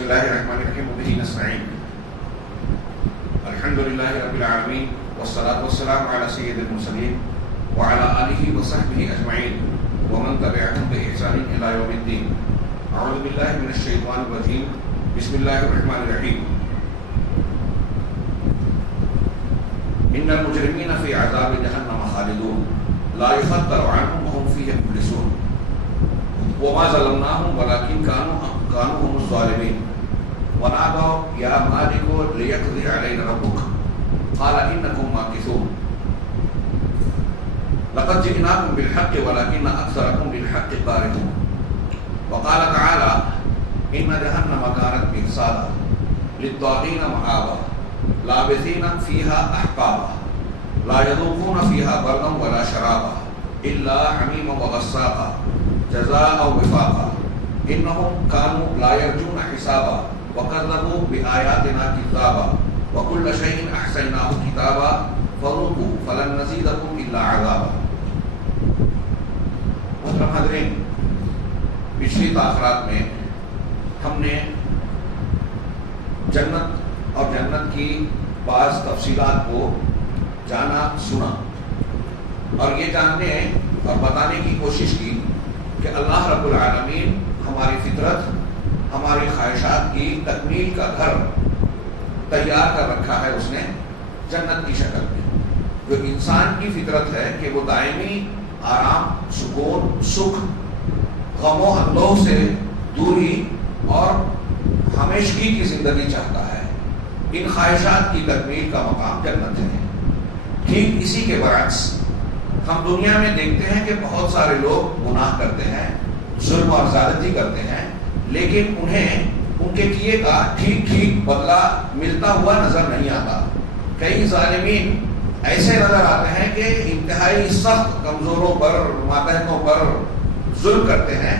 بسم الله الرحمن الرحيم وبه نستعين. الحمد لله رب العالمين والصلاة والسلام على سيد المرسلين وعلى آله وصحبه أجمعين ومن تبعهم بإحسان إلى يوم الدين. أعوذ بالله من الشيطان الرجيم. بسم الله الرحمن الرحيم. إن المجرمين في عذاب جهنم خالدون لا يفتر عنهم وهم فيه مبلسون وما ظلمناهم ولكن كانوا هم الظالمين ونادوا يا مالك ليقضي علينا ربك قال إنكم ماكثون لقد جئناكم بالحق ولكن أكثركم للحق كارهون وقال تعالى إن جهنم كانت مرصادا للطاغين مآبا لابثين فيها أحقابا لا يذوقون فيها بردا ولا شرابا إلا حميما وغساقا جزاء وفاقا إنهم كانوا لا يرجون حسابا وكذبوا بآياتنا كذابا وكل شيء أحصيناه كتابا فذوقوا فلن نزيدكم إلا عذابا. محترم حاضرین، پچھلی تاخیرات میں ہم نے جنت اور جنت کی بعض تفصیلات کو جانا سنا اور یہ جاننے اور بتانے کی کوشش کی کہ اللہ رب العالمین ہماری فطرت، ہماری خواہشات کی تکمیل کا گھر تیار کر رکھا ہے اس نے جنت کی شکل میں. جو انسان کی فطرت ہے کہ وہ دائمی آرام، سکون، سکھ، غم و اندوہ سے دوری اور ہمیشگی کی زندگی چاہتا ہے، ان خواہشات کی تکمیل کا مقام جنت ہے. ٹھیک اسی کے برعکس ہم دنیا میں دیکھتے ہیں کہ بہت سارے لوگ گناہ کرتے ہیں، ظلم اور زیادتی کرتے ہیں، لیکن انہیں ان کے کیے کا ٹھیک بدلہ ملتا ہوا نظر نہیں آتا. کئی ظالمین ایسے نظر آتے ہیں کہ انتہائی سخت کمزوروں پر، ماتحتوں پر ظلم کرتے ہیں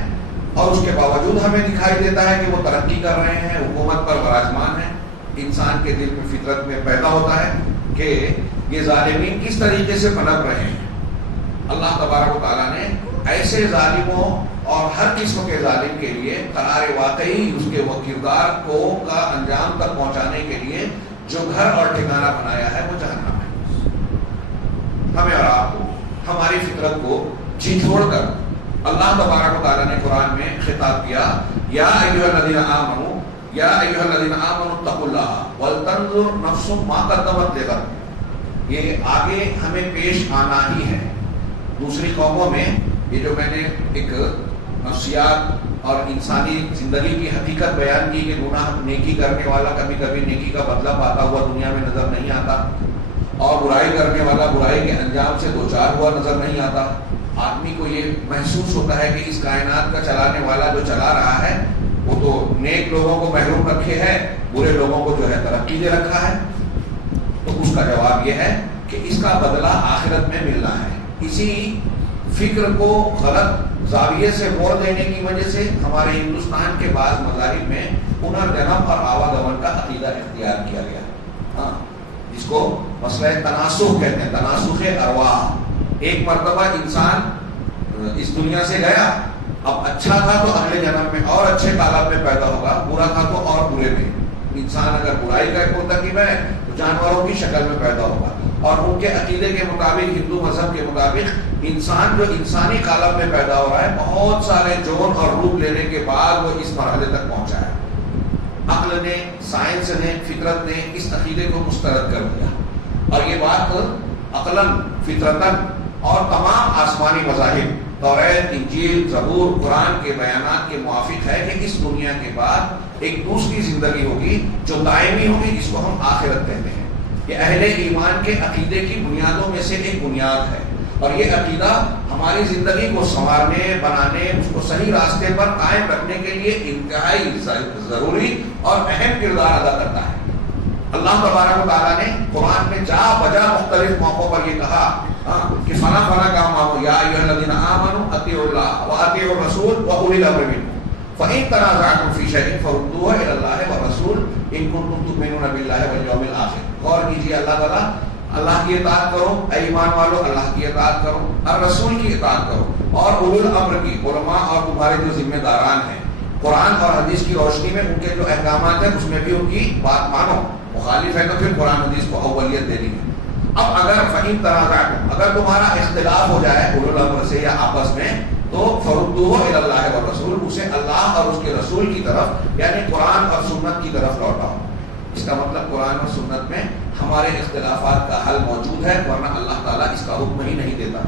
اور اس کے باوجود ہمیں دکھائی دیتا ہے کہ وہ ترقی کر رہے ہیں، حکومت پر براجمان ہیں. انسان کے دل میں، فطرت میں پیدا ہوتا ہے کہ یہ ظالمین کس طریقے سے پنپ رہے ہیں. اللہ تبارک و تعالیٰ نے ایسے ظالموں اور ہر قسم کے ظالم کے لیے قرار واقعی اس کے وہ کردار کو کا انجام تک پہنچانے کے لیے جو گھر اور ٹھکانہ بنایا ہے وہ جہنم ہے. ہمیں اور آپ کو، ہماری فطرت کو جھنجھوڑ کر اللہ تبارک و تعالیٰ نے قرآن میں خطاب کیا، یا ایھا الذین آمنوا، یا ایھا الذین آمنوا اتقوا اللہ ولتنظر نفس ما قدمت لغد. یہ آگے ہمیں پیش آنا ہی ہے. دوسری قوموں میں یہ جو میں نے ایک نفسیات اور انسانی زندگی کی حقیقت بیان کی کہ گناہ نیکی کرنے والا کبھی کبھی نیکی کا بدلہ پاتا ہوا دنیا میں نظر نہیں آتا اور برائی کرنے والا برائی کے انجام سے دوچار ہوا نظر نہیں آتا. آدمی کو یہ محسوس ہوتا ہے کہ اس کائنات کا چلانے والا جو چلا رہا ہے وہ تو نیک لوگوں کو محروم رکھے ہے، برے لوگوں کو جو ہے ترقی دے رکھا ہے. تو اس کا جواب یہ ہے کہ اس کا بدلہ آخرت میں ملنا ہے. اسی فکر کو غلط زاویے سے موڑ دینے کی وجہ سے ہمارے ہندوستان کے بعض مذاہب میں پنرجنم اور آواگمن کا عقیدہ اختیار کیا گیا، جس کو مسئلہ تناسخ کہتے ہیں، تناسخ ارواح. ایک مرتبہ انسان اس دنیا سے گیا، اب اچھا تھا تو اگلے جنم میں اور اچھے تالاب میں پیدا ہوگا، برا تھا تو اور برے میں. انسان اگر برائی کا ایک مرتکب ہے تو جانوروں کی شکل میں پیدا ہوگا. اور ان کے عقیدے کے مطابق، ہندو مذہب کے مطابق، انسان جو انسانی عالم میں پیدا ہو رہا ہے بہت سارے جون اور روپ لینے کے بعد وہ اس مرحلے تک پہنچا ہے. عقل نے، سائنس نے، فطرت نے اس عقیدے کو مسترد کر دیا اور یہ بات عقلاً، فطرتاً اور تمام آسمانی مذاہب، توریت، انجیل، زبور، قرآن کے بیانات کے موافق ہے کہ اس دنیا کے بعد ایک دوسری زندگی ہوگی جو دائمی ہوگی، جس کو ہم آخرت کہتے ہیں. یہ اہل ایمان کے عقیدے کی بنیادوں میں سے ایک بنیاد ہے اور یہ عقیدہ ہماری زندگی کو سنوارنے، بنانے، اس کو صحیح راستے پر قائم رکھنے کے لیے انتہائی ضروری اور اہم کردار ادا کرتا ہے. اللہ تبارک و تعالیٰ نے قرآن میں جا بجا مختلف موقعوں پر یہ کہا کہ فلاں کام مانو، یا ایھا الذین آمنوا اطیعوا اللہ واطیعوا الرسول واولی الامر منکم فإن تنازعتم فی شیء فردوہ الی اللہ والرسول ان کنتم تؤمنون باللہ والیوم الآخر. غور کیجیے، اللہ تعالیٰ، اللہ کی اطاعت کرو اے ایمان والو، اللہ کی اطاعت کرو اور رسول کی اطاعت کرو اور اولو الامر کی، علماء اور تمہارے جو ذمہ داران ہیں قرآن اور حدیث کی روشنی میں ان کے جو احکامات ہیں اس میں بھی ان کی بات مانو. مخالف ہے تو پھر قرآن حدیث کو اولیت دینی ہے. اب اگر فہیم تنازعتم، اگر تمہارا اختلاف ہو جائے اولو الامر سے یا آپس میں، تو فردوہ الی اللہ والرسول، اسے اللہ اور اس کے رسول کی طرف یعنی قرآن اور سنت کی طرف لوٹاؤ. اس کا مطلب قرآن اور سنت میں ہمارے اختلافات کا حل موجود ہے، ورنہ اللہ تعالیٰ اس کا حکم ہی نہیں دیتا.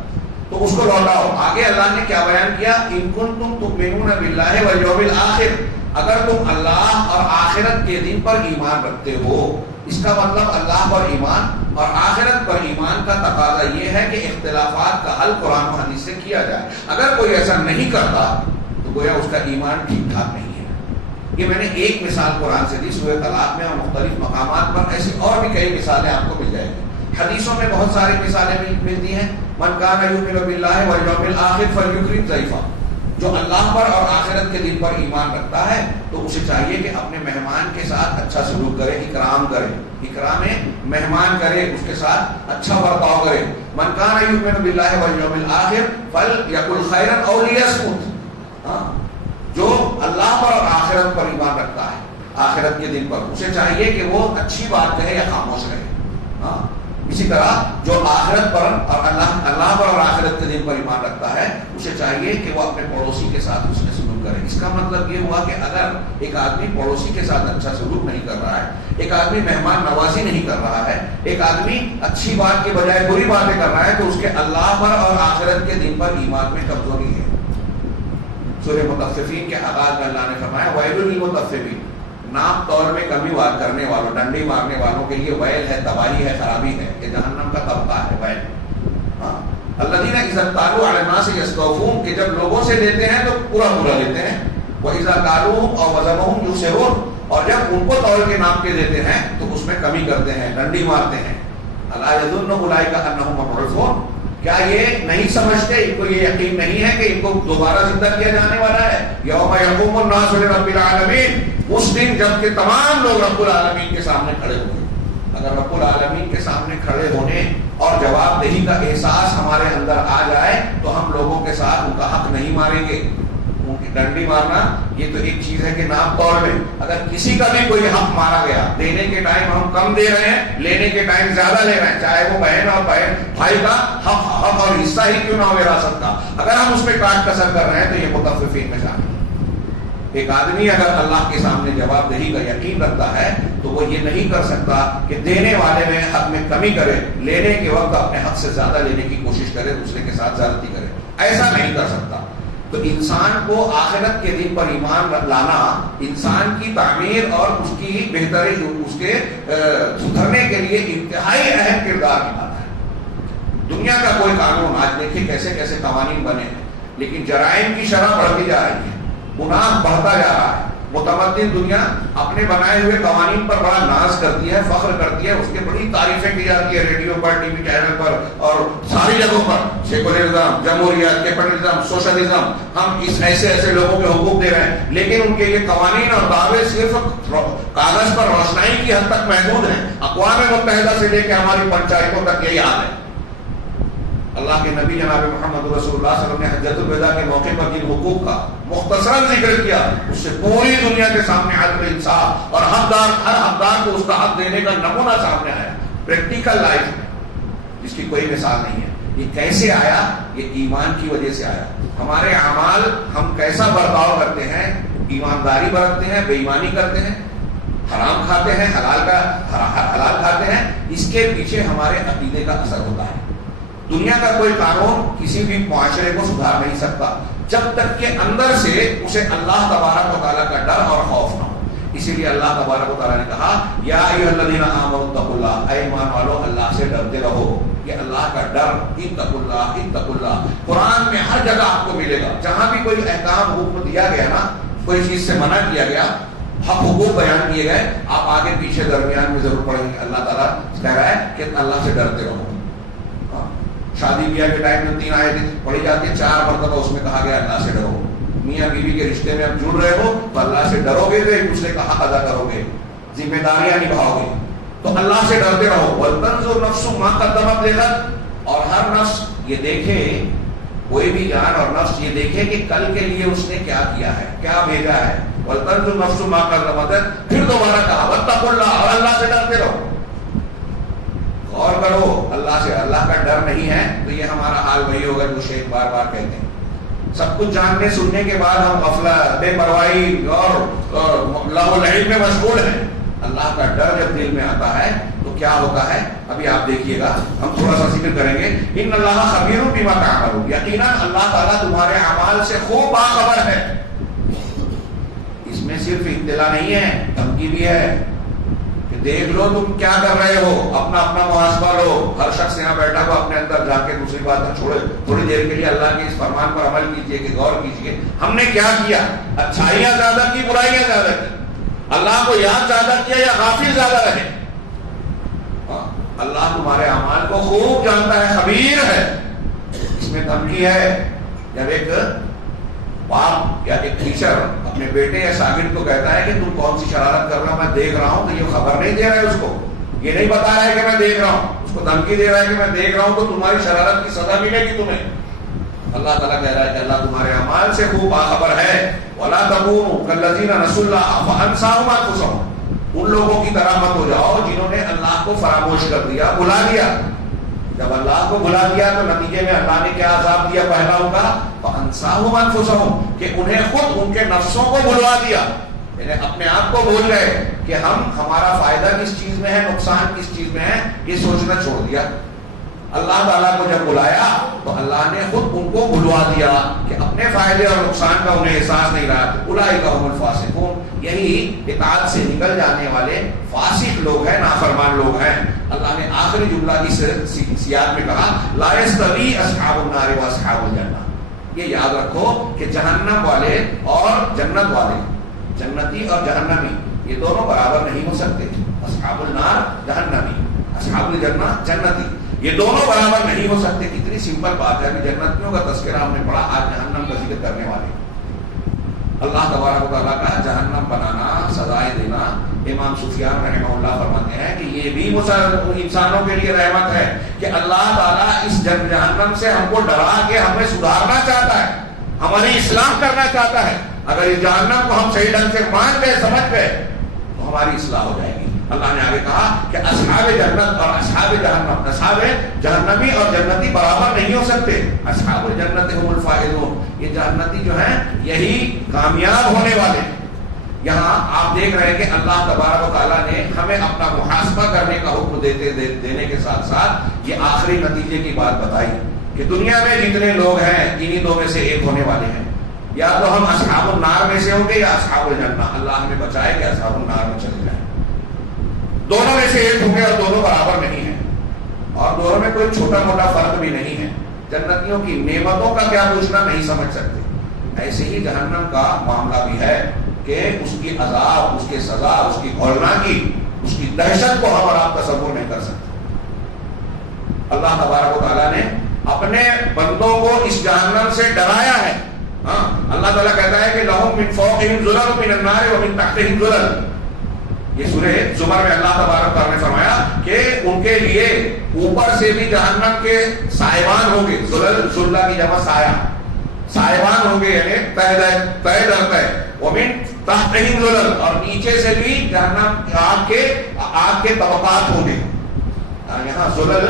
تو اس کو لوٹاؤ. آگے اللہ نے کیا بیان کیا؟ ان کنتم تؤمنون باللہ والیوم الآخر، اگر تم اللہ اور آخرت کے دن پر ایمان رکھتے ہو. اس کا مطلب اللہ پر ایمان اور آخرت پر ایمان کا تقاضا یہ ہے کہ اختلافات کا حل قرآن و حدیث سے کیا جائے. اگر کوئی ایسا نہیں کرتا تو گویا اس کا ایمان ٹھیک ٹھاک نہیں ہے. یہ میں نے ایک مثال قرآن سے دی سورہ طلاق میں، اور مختلف مقامات پر ایسی اور بھی کئی مثالیں آپ کو مل جائیں گی. حدیثوں میں بہت ساری مثالیں ملتی ہیں. من کان یؤمن باللہ والیوم الآخر فلیکرم ضیفہ، جو اللہ پر اور آخرت کے دن پر ایمان رکھتا ہے تو اسے چاہیے کہ اپنے مہمان کے ساتھ اچھا سلوک کرے، اکرام کرے، اکرام مہمان کرے، اس کے ساتھ اچھا برتاؤ کرے. من کان یؤمن باللہ والیوم الآخر فلیقل خیرا او لیصمت، جو اللہ پر اور آخرت پر ایمان رکھتا ہے، آخرت کے دن پر، اسے چاہیے کہ وہ اچھی بات کہے یا خاموش رہے. اسی طرح جو آخرت پر اور اللہ پر اور آخرت کے دن پر ایمان رکھتا ہے اسے چاہیے کہ وہ اپنے پڑوسی کے ساتھ اس میں سلوک کرے. اس کا مطلب یہ ہوا کہ اگر ایک آدمی پڑوسی کے ساتھ اچھا سلوک نہیں کر رہا ہے، ایک آدمی مہمان نوازی نہیں کر رہا ہے، ایک آدمی اچھی بات کے بجائے بری باتیں کر رہا ہے، تو اس کے اللہ پر اور آخرت کے دن پر ایمان میں کمزوری ہے. سورہ مطففین کے آغاز میں اللہ نے فرمایا ویل للمطففین، ناپ طور میں کمی کرنے والوں، ڈنڈی مارنے والوں کے لیے ویل ہے، تباہی ہے، خرابی ہے. یہ جہنم کا طبقہ ہے ویل. الذین اذا اکتالوا علی الناس یستوفون، کہ جب لوگوں سے لیتے ہیں تو پورا پورا لیتے ہیں. واذا کالوہم او وزنہم یخسرون، اور جب ان کو تول کے ناپ کے دیتے ہیں تو اس میں کمی کرتے ہیں، ڈنڈی مارتے ہیں. الا یظن اولئک انہم مبعوثون، کیا یہ نہیں سمجھتے، ان کو یہ یقین نہیں ہے کہ ان کو دوبارہ زندہ کیا جانے والا ہے؟ یوم یقوم الناس لرب العالمین، اس دن جب کہ تمام لوگ رب العالمین کے سامنے کھڑے ہوں گے. اگر رب العالمین کے سامنے کھڑے ہونے اور جواب دہی کا احساس ہمارے اندر آ جائے تو ہم لوگوں کے ساتھ ان کا حق نہیں ماریں گے. ان کی ڈنڈی مارنا یہ تو ایک چیز ہے کہ ناپ طور میں، اگر کسی کا بھی کوئی حق مارا گیا، دینے کے ٹائم ہم کم دے رہے ہیں، لینے کے ٹائم زیادہ لے رہے ہیں، چاہے وہ بہن اور بھائی کا حق اور حصہ ہی کیوں نہ ہو وراثت کا، اگر ہم اس میں کاٹ کسر کر رہے ہیں تو یہ مطففین میں شامل ہے. ایک آدمی اگر اللہ کے سامنے جواب دہی کا یقین رکھتا ہے تو وہ یہ نہیں کر سکتا کہ دینے والے میں حق میں کمی کرے، لینے کے وقت اپنے حق سے زیادہ لینے کی کوشش کرے، دوسرے کے ساتھ زیادتی کرے. ایسا نہیں کر سکتا. تو انسان کو آخرت کے دن پر ایمان لانا انسان کی تعمیر اور اس کی بہتری، اس کے سدھرنے کے لیے انتہائی اہم کردار نبھاتا ہے. دنیا کا کوئی قانون، آج دیکھیں کیسے کیسے قوانین بنے ہیں، لیکن جرائم کی شرح بڑھتی جا رہی ہے، گناہ بڑھتا جا رہا ہے. متمدن دنیا اپنے بنائے ہوئے قوانین پر بڑا ناز کرتی ہے، فخر کرتی ہے، اس کے بڑی تعریفیں کی جاتی ہے ریڈیو پر، ٹی وی چینل پر اور ساری جگہوں پر. سیکولرزم، جمہوریت، کیپٹلزم، سوشلزم، ہم اس ایسے لوگوں کے حقوق دے رہے ہیں، لیکن ان کے یہ قوانین اور دعوے صرف کاغذ پر روشنائی کی حد تک محدود ہیں. اقوام متحدہ سے لے کے ہماری پنچایتوں تک یہی حال ہے. اللہ کے نبی جناب محمد رسول اللہ صلی اللہ علیہ وسلم نے حجۃ الوداع کے موقع پر جن حقوق کا مختصراً ذکر کیا، اس سے پوری دنیا کے سامنے عدل، انصاف اور ہر حقدار کو اس کا حق دینے کا نمونہ سامنے آیا پریکٹیکل لائف میں، جس کی کوئی مثال نہیں ہے. یہ کیسے آیا؟ یہ ایمان کی وجہ سے آیا. ہمارے اعمال، ہم کیسا برتاؤ کرتے ہیں، ایمانداری برتتے ہیں، بے ایمانی کرتے ہیں، حرام کھاتے ہیں، حلال کھاتے ہیں، اس کے پیچھے ہمارے عقیدے کا اثر ہوتا ہے. دنیا کا کوئی قانون کسی بھی معاشرے کو سدھار نہیں سکتا جب تک کہ اندر سے اسے اللہ تبارک و تعالیٰ کا ڈر اور خوف نہ ہو. اسی لیے اللہ تبارک و تعالیٰ نے کہا یا ایھا الذین آمنوا اتقوا اللہ، اے ایمان والو اللہ سے ڈرتے رہو. یہ اللہ کا ڈر، اتقوا اللہ، اتقوا اللہ، قرآن میں ہر جگہ آپ کو ملے گا. جہاں بھی کوئی احکام حکم دیا گیا نا، کوئی چیز سے منع کیا گیا، حق حقوق بیان کیے گئے، آپ آگے پیچھے درمیان میں ضرور پڑھیں گے اللہ تعالیٰ کہہ رہا ہے کہ اللہ سے ڈرتے رہو. شادی بیاہ کے ٹائم میں 3 آیتیں پڑھی جاتی ہیں، 4 مرتبہ اس میں کہا گیا اللہ سے ڈرو. میاں بیوی کے رشتے میں آپ جڑ رہے ہو تو اللہ سے ڈرو گے تو ایک دوسرے کا حق ادا کرو گے، ذمہ داریاں نبھاؤ گے. تو اللہ سے ڈرتے رہو. وَلْتَنْظُرْ نَفْسٌ مَا قَدَّمَتْ لِغَدٍ، اور ہر نفس یہ دیکھے کوئی بھی جان اور نفس یہ دیکھے کہ کل کے لیے اس نے کیا کیا ہے، کیا بھیجا ہے. وَلْتَنْظُرْ نَفْسٌ مَا قَدَّمَتْ، پھر دوبارہ کہا وَاتَّقُوا اللَّهَ، اور اللہ سے ڈرتے رہو. غور کرو اللہ سے. اللہ کا ڈر نہیں ہے تو یہ ہمارا حال وہی ہوگا جو شیخ بار بار کہتے ہیں. سب کچھ جاننے سننے کے بعد ہم غفلت، بے پرواہی اور لہو لعب میں مشغول ہیں. اللہ کا ڈر جب دل میں آتا ہے تو کیا ہوتا ہے ابھی آپ دیکھیے گا، ہم تھوڑا سا ذکر کریں گے. ان اللہ خبیر بما تعملون، یقیناً اللہ تعالیٰ تمہارے اعمال سے خوب باخبر ہے. اس میں صرف اطلاع نہیں ہے، دھمکی بھی ہے کہ دیکھ لو تم کیا کر رہے ہو، اپنا اپنا محاسبہ لو. ہر شخص یہاں بیٹھا ہو اپنے اندر جا کے دوسری بات چھوڑے، تھوڑی دیر کے لیے اللہ کے اس فرمان پر عمل کیجئے کہ غور کیجئے ہم نے کیا کیا. اچھائیاں زیادہ کی، برائیاں زیادہ کی، اللہ کو یاد زیادہ کیا یا غافل زیادہ رہے. اللہ تمہارے اعمال کو خوب جانتا ہے، خبیر ہے. اس میں دھمکی ہے. جب ایک باپ یا ایک ٹیچر اپنے بیٹے یا شاگرد کو کہتا ہے کہ تم کون سی شرارت کر رہا ہو، میں دیکھ رہا ہوں، تو یہ خبر نہیں دے رہا ہے اس کو، یہ نہیں بتا رہا ہے کہ میں دیکھ رہا ہوں، اس کو دھمکی دے رہا ہے کہ میں دیکھ رہا ہوں تو تمہاری شرارت کی سزا ملے گی تمہیں. اللہ تعالیٰ کہہ رہا ہے کہ اللہ تمہارے اعمال سے خوب باخبر ہے. وَلَا تَكُونُوا كَالَّذِينَ نَسُوا اللَّهَ فَأَنسَاهُمْ أَنفُسَهُمْ، ان لوگوں کی طرح مت ہو جاؤ جنہوں نے اللہ کو فراموش کر دیا، بھلا دیا. جب اللہ کو بھلا دیا تو نتیجے میں اللہ نے کیا عذاب دیا پہلا ہوگا فَأَنسَاهُمْ أَنفُسَهُمْ، کہ انہیں خود ان کے نفسوں کو بھلوا دیا. یعنی اپنے آپ کو بھول گئے کہ ہمارا فائدہ کس چیز میں ہے، نقصان کس چیز میں ہے، یہ سوچنا چھوڑ دیا. اللہ تعالیٰ کو جب بلایا تو اللہ نے خود ان کو بھلوا دیا کہ اپنے فائدے اور نقصان کا انہیں احساس نہیں رہا. اولئک هم الفاسقون، یہی اطاعت سے نکل جانے والے فاسق لوگ ہیں، نافرمان لوگ ہیں. اللہ نے آخری جملہ اس سیاق میں کہا لا یستوی اصحاب النار واصحاب الجنہ. یہ یاد رکھو کہ جہنم والے اور جنت والے، جنتی اور جہنمی، یہ دونوں برابر نہیں ہو سکتے. اصحاب النار جہنمی، اصحاب الجنہ جنتی، یہ دونوں برابر نہیں ہو سکتے. کتنی سمپل بات ہے. ابھی جنتیوں کا تذکرہ ہم نے پڑھا، آج جہنم کا ذکر کرنے والے. اللہ تبارک و تعالیٰ کا جہنم بنانا، سزائے دینا، امام سفیان رحمہ اللہ فرماتے ہیں کہ یہ بھی انسانوں کے لیے رحمت ہے کہ اللہ تعالیٰ اس جہنم سے ہم کو ڈرا کے ہمیں سدھارنا چاہتا ہے، ہماری اصلاح کرنا چاہتا ہے. اگر اس جہنم کو ہم صحیح ڈھنگ سے مان گئے، سمجھ گئے تو ہماری اصلاح ہو جائے گی. اللہ نے آگے کہا کہ اصحاب جنت اور اصحاب جہنم، اصحاب جہنمی اور جنتی برابر نہیں ہو سکتے. اصحاب الجنت هم الفائزون، یہ جنتی جو ہیں یہی کامیاب ہونے والے. یہاں آپ دیکھ رہے ہیں کہ اللہ تبارک و تعالیٰ نے ہمیں اپنا محاسبہ کرنے کا حکم دینے کے ساتھ ساتھ یہ آخری نتیجے کی بات بتائی کہ دنیا میں جتنے لوگ ہیں انہی دو میں سے ایک ہونے والے ہیں. یا تو ہم اصحاب النار میں سے ہوں گے یا اصحاب الجنہ. اللہ ہمیں بچائے کہ اصحاب النار میں چلے جائیں. دونوں میں سے ایک ہوں گے اور دونوں برابر نہیں ہیں، اور دونوں میں کوئی چھوٹا موٹا فرق بھی نہیں ہے. جنتیوں کی نعمتوں کا کیا پوچھنا نہیں سمجھ سکتے. ایسے ہی جہنم کا معاملہ بھی ہے کہ اس کی عذاب، اس کی سزا، اس کی ہولناکی، اس کی دہشت کو ہم اور آپ تصور نہیں کر سکتے. اللہ تبارک و تعالیٰ نے اپنے بندوں کو اس جہنم سے ڈرایا ہے. ہاں، اللہ تعالیٰ کہتا ہے کہ لہم من فوقہم ظلل من النار ومن تحتہم ظلل. یہ سورہ زمر میں اللہ تبارک تعالیٰ نے فرمایا کہ ان کے لیے اوپر سے بھی جہنم کے سائبان ہوں گے. ظلہ کی جمع سایہ، سائبان ہوں گے یعنی تہ در تہ. ومن تحتہم ظلل، اور نیچے سے بھی جہنم آگ کے طبقات ہوں گے. یہاں ظلل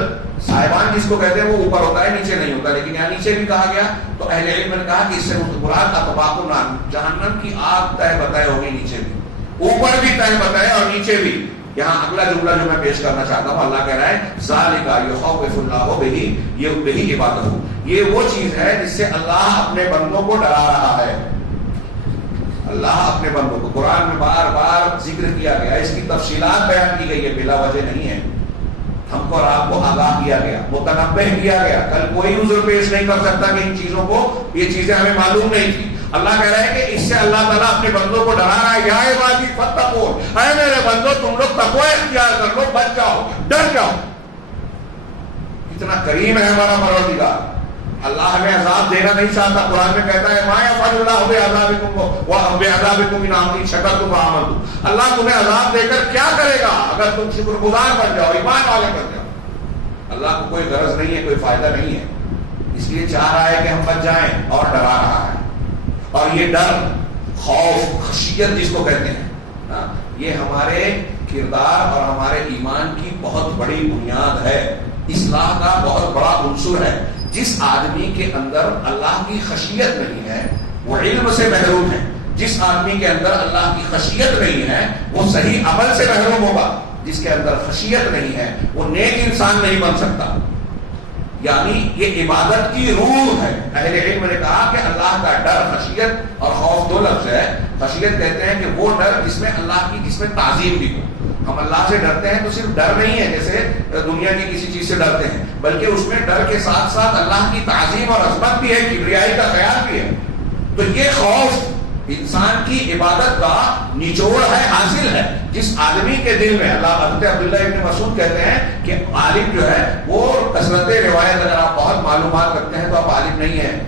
سائبان جس کو کہتے ہیں وہ اوپر ہوتا ہے، نیچے نہیں ہوتا. لیکن یہاں نیچے بھی کہا گیا تو اہل علم نے کہا کہ اس سے مراد اطباق النار، جہنم کی آگ تہ بتہ ہوگی، نیچے بھی، اوپر بھی تہ بتہ اور نیچے بھی. یہاں اگلا جملہ جو میں پیش کرنا چاہتا ہوں، اللہ کہہ رہا ہے ذالک یخوف اللہ بہ عبادہ، یہ وہ چیز ہے جس سے اللہ اپنے بندوں کو ڈرا رہا ہے. اللہ اپنے بندوں کو قرآن میں بار بار ذکر کیا گیا، اس کی تفصیلات بیان کی گئی ہے، بلا وجہ نہیں ہے. ہم کو اور آپ کو آگاہ کیا گیا، متنبہ کیا گیا. کل کوئی عذر پیش نہیں کر سکتا کہ ان چیزوں کو، یہ چیزیں ہمیں معلوم نہیں تھی. اللہ کہہ رہا ہے کہ اس سے اللہ تعالیٰ اپنے بندوں کو ڈرا رہا ہے. یا عبادی فاتقون، اے میرے بندو تم لوگ تقوی اختیار کر لو، بچ جاؤ، ڈر جاؤ. کتنا کریم ہے ہمارا پروردگار. اللہ ہمیں عذاب دینا نہیں چاہتا. قرآن میں کہتا ہے ما یفعل اللہ بعذابکم ان ان شکرتم وآمنتم. اللہ تمہیں عذاب دے کر کیا کرے گا اگر تم شکر گزار بن جاؤ، ایمان والے بن جاؤ. اللہ کو کوئی غرض نہیں ہے، کوئی فائدہ نہیں ہے اس لیے چاہ رہا ہے کہ ہم بچ جائیں اور ڈرا رہا ہے. اور یہ ڈر، خوف، خشیت جس کو کہتے ہیں، یہ ہمارے کردار اور ہمارے ایمان کی بہت بڑی بنیاد ہے، اصلاح کا بہت بڑا عنصر ہے. جس آدمی کے اندر اللہ کی خشیت نہیں ہے وہ علم سے محروم ہے. جس آدمی کے اندر اللہ کی خشیت نہیں ہے وہ صحیح عمل سے محروم ہوگا. جس کے اندر خشیت نہیں ہے وہ نیک انسان نہیں بن سکتا. یعنی یہ عبادت کی روح ہے. اہل علم نے کہا کہ اللہ کا ڈر، خشیت اور خوف دو لفظ ہے. خشیت کہتے ہیں کہ وہ ڈر جس میں اللہ کی، جس میں تعظیم بھی ہو. ہم اللہ سے ڈرتے ہیں تو صرف ڈر نہیں ہے جیسے دنیا کی کسی چیز سے ڈرتے ہیں، بلکہ اس میں ڈر کے ساتھ ساتھ اللہ کی تعظیم اور عظمت بھی ہے، کبریائی کا خیال بھی ہے. تو یہ خوف انسان کی عبادت کا نچوڑ ہے، حاصل ہے. جس آدمی کے دل میں، اللہ حضرت عبداللہ ابن مسعود کہتے ہیں کہ عالم جو ہے وہ کثرت روایت، اگر آپ بہت معلومات رکھتے ہیں تو آپ عالم نہیں ہیں.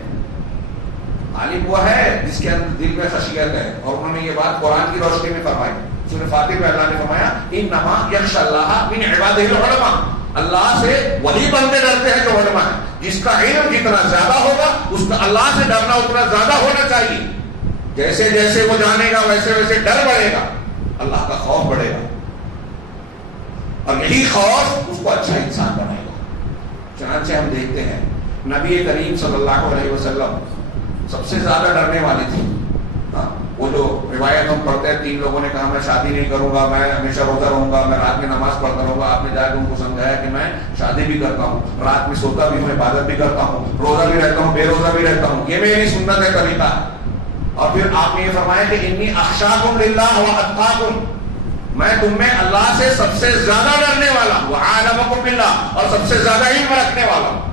عالم وہ ہے جس کے اندر دل میں خشیت ہے. اور انہوں نے یہ بات قرآن کی روشنی میں فرمائی. سورہ فاتر میں اللہ نے فرمایا انما یخشی اللہ من عبادہ العلماء. اللہ سے وہی بندے ڈرتے ہیں جو علماء ہیں. جس کا علم جتنا زیادہ ہوگا اس کا اللہ سے ڈرنا اتنا زیادہ ہونا چاہیے. جیسے جیسے وہ جانے گا ویسے ویسے ڈر بڑھے گا، اللہ کا خوف بڑھے گا، اور یہی خوف اس کو اچھا انسان بنائے گا. چنانچہ ہم دیکھتے ہیں نبی کریم صلی اللہ علیہ وسلم سب سے زیادہ ڈرنے والی تھی. وہ جو روایت ہم پڑھتے ہیں، 3 لوگوں نے کہا میں شادی نہیں کروں گا، میں ہمیشہ روزہ رہوں گا، میں رات میں نماز پڑھتا رہوں گا. آپ نے جا کے ان کو سمجھایا کہ میں شادی بھی کرتا ہوں، رات میں سوتا بھی ہوں، عبادت بھی کرتا ہوں، روزہ بھی رہتا ہوں، بے روزہ بھی رہتا ہوں، یہ میری سنت ہے، طریقہ. اور پھر آپ نے یہ فرمایا کہ انی اخشاکم للہ واتقاکم، میں تم میں اللہ سے سب سے زیادہ ڈرنے والا ہوں، وعالمکم باللہ، اور سب سے زیادہ علم رکھنے والا ہوں،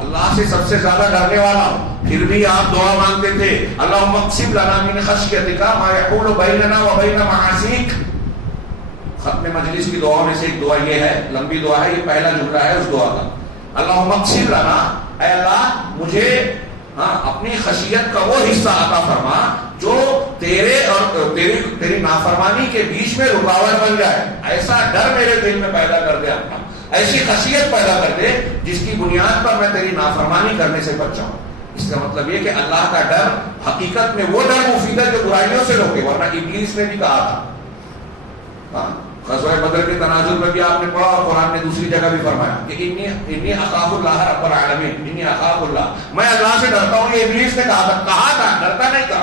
اللہ سے سب سے زیادہ ڈرنے والا ہوں. پھر بھی آپ دعا مانگتے تھے اللہم اقسم لنا من خشیتک ما یحول بیننا وبین معاصیک. ختم مجلس کی دعاؤں میں سے ایک دعا یہ ہے، لمبی دعا ہے، یہ پہلا جملہ ہے اس دعا کا. اللہم اقسم لنا، اے اللہ مجھے اپنی خشیت کا وہ حصہ عطا فرما جو تیرے اور تیری نافرمانی کے بیچ میں رکاوٹ بن جائے. ایسا ڈر میرے دل میں پیدا کر دے اپنا، ایسی خشیت پیدا کر دے جس کی بنیاد پر میں تیری نافرمانی کرنے سے بچ جاؤں. اس کا مطلب یہ کہ اللہ کا ڈر حقیقت میں وہ ڈر مفید ہے جو برائیوں سے روکے. ورنہ ابلیس نے بھی کہا تھا، غزوہ بدر کے تنازل میں بھی آپ نے پڑھا اور قرآن نے دوسری جگہ بھی فرمایا کہ انی اخاف اللہ رب العالمین، انی اخاف اللہ، میں اللہ سے ڈرتا ہوں. یہ ابلیس نے کہا تھا، ڈرتا نہیں تھا.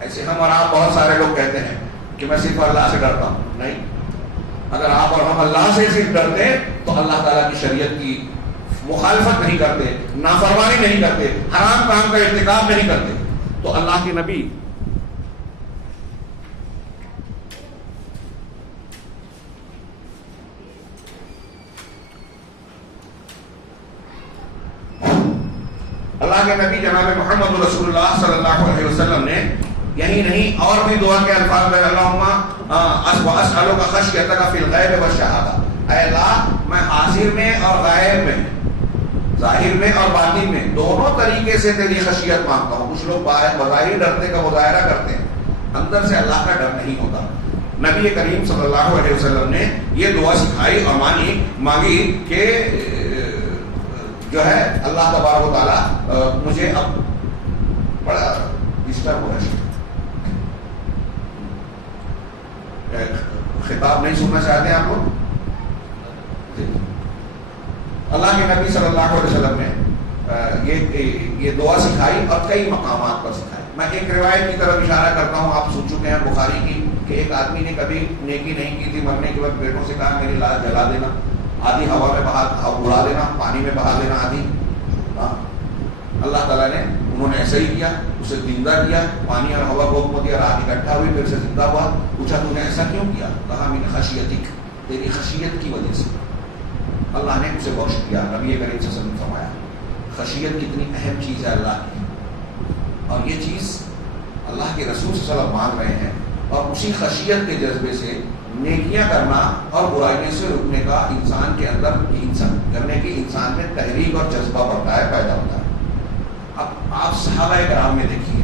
ایسے ہم اور آپ بہت سارے لوگ کہتے ہیں کہ میں صرف اللہ سے ڈرتا ہوں. نہیں، اگر آپ اور ہم اللہ سے صرف ڈرتے تو اللہ تعالیٰ کی شریعت کی مخالفت نہیں کرتے، نافرمانی نہیں کرتے، حرام کام کا ارتکاب نہیں کرتے، تو اللہ کے نبی جناب محمد رسول اللہ صلی اللہ علیہ وسلم نے یہی نہیں اور بھی دعا کے الفاظ میں اللہم اسألک خشیتک فی الغیب والشہادہ، اے اللہ میں حاضر میں اور غائب میں، ظاہر میں اور باطن میں دونوں طریقے سے تیری خشیت مانگتا ہوں. کچھ لوگ بظاہر ڈرنے کا مظاہرہ کرتے ہیں، اندر سے اللہ کا ڈر نہیں ہوتا. نبی کریم صلی اللہ علیہ وسلم نے یہ دعا سکھائی اور مانگی کہ جو ہے اللہ تبارک و تعالیٰ مجھے اب بڑا ڈسٹرب ہو رہا ہے، خطاب نہیں سننا چاہتے ہیں آپ لوگ؟ اللہ کے نبی صلی اللہ علیہ وسلم نے یہ دعا سکھائی اور کئی مقامات پر سکھائی. میں ایک روایت کی طرف اشارہ کرتا ہوں، آپ سن چکے ہیں بخاری کی، کہ ایک آدمی نے کبھی نیکی نہیں کی تھی، مرنے کے وقت بیٹوں سے کہا میری لاش جلا دینا، آدھی ہوا میں اڑا دینا، پانی میں بہا دینا آدھی. اللہ تعالیٰ نے انہوں نے ایسا ہی کیا، اسے زندہ کیا، پانی اور ہوا کو حکم دیا، رات اکٹھا ہوئی، پھر سے زندہ ہوا. پوچھا تو نے ایسا کیوں کیا؟ کہا من خشیتک، تیری خشیت کی وجہ سے اللہ نے اسے بخش دیا. نبی کریم صلی اللہ علیہ وسلم نے فرمایا خشیت کتنی اہم چیز ہے اللہ کی، اور یہ چیز اللہ کے رسول صلی اللہ علیہ وسلم مان رہے ہیں. اور اسی خشیت کے جذبے سے نیکیاں کرنا اور برائیوں سے رکنے کا انسان کے اندر کرنے کی انسان میں تحریک اور جذبہ بڑھتا ہے، پیدا ہوتا ہے. اب آپ صحابہ کرام میں دیکھیے،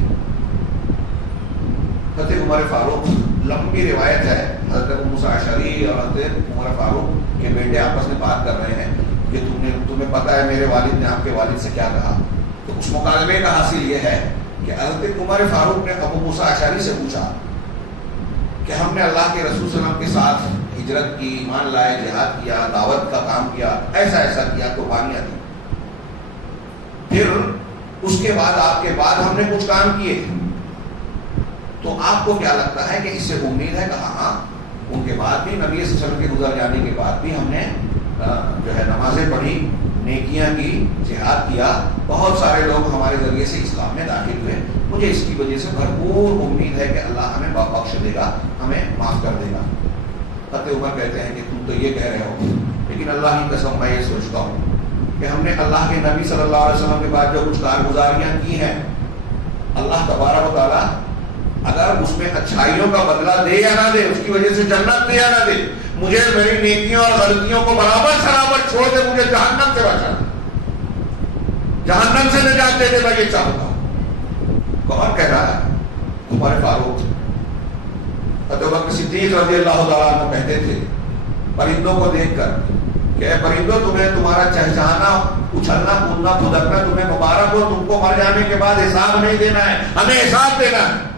حضرت عمر فاروق، لمبی روایت ہے، حضرت موسیٰ اشعری اور حضرت عمر فاروق کے بیٹے آپس میں بات کر رہے ہیں کہ تمہیں پتہ ہے میرے والد نے آپ کے والد سے کیا کہا. تو اس مکالمے کا حاصل یہ ہے کہ حضرت عمر فاروق نے ابو موسیٰ اشعری سے پوچھا کہ ہم نے اللہ کے رسول صلی اللہ علیہ وسلم کے ساتھ ہجرت کی، ایمان لائے، جہاد کیا، دعوت کا کام کیا، ایسا کیا، قربانیاں دی، پھر اس کے بعد آپ کے بعد ہم نے کچھ کام کیے، تو آپ کو کیا لگتا ہے کہ اس سے امید ہے؟ کہا ہاں، ان کے بعد بھی نبی صلی اللہ علیہ وسلم کے گزر جانے کے بعد بھی ہم نے جو ہے نمازیں پڑھی، نیکیاں کی، جہاد کیا، بہت سارے لوگ ہمارے ذریعے سے اسلام میں داخل ہوئے، مجھے اس کی وجہ سے بھرپور امید ہے کہ اللہ ہمیں بخش دے گا، ہمیں معاف کر دے گا. حضرت عمر کہتے ہیں کہ تم تو یہ کہہ رہے ہو، لیکن اللہ کی قسم میں یہ سوچتا ہوں کہ ہم نے اللہ کے نبی صلی اللہ علیہ وسلم کے بعد جو کچھ کارگزاریاں کی ہیں، اللہ تبارک و تعالیٰ اگر اس میں اچھائیوں کا بدلہ دے یا نہ دے، اس کی وجہ سے جنت دے یا نہ دے، مجھے میری نیکیوں اور غلطیوں کو برابر چھوڑ دے، مجھے جہنم سے بچا دے، جہنم سے نجات دے دے، میں یہ چاہتا ہوں. کون کہہ رہا ہے؟ عمر فاروق. ابو بکر صدیق رضی اللہ تعالیٰ عنہ کہتے تھے پرندوں کو دیکھ کر کہ اے پرندوں، تمہیں تمہارا چہچہانا، اچھلنا، کودنا، پھدکنا تمہیں مبارک ہو، تم کو مر جانے کے بعد حساب نہیں دینا ہے، ہمیں حساب دینا ہے.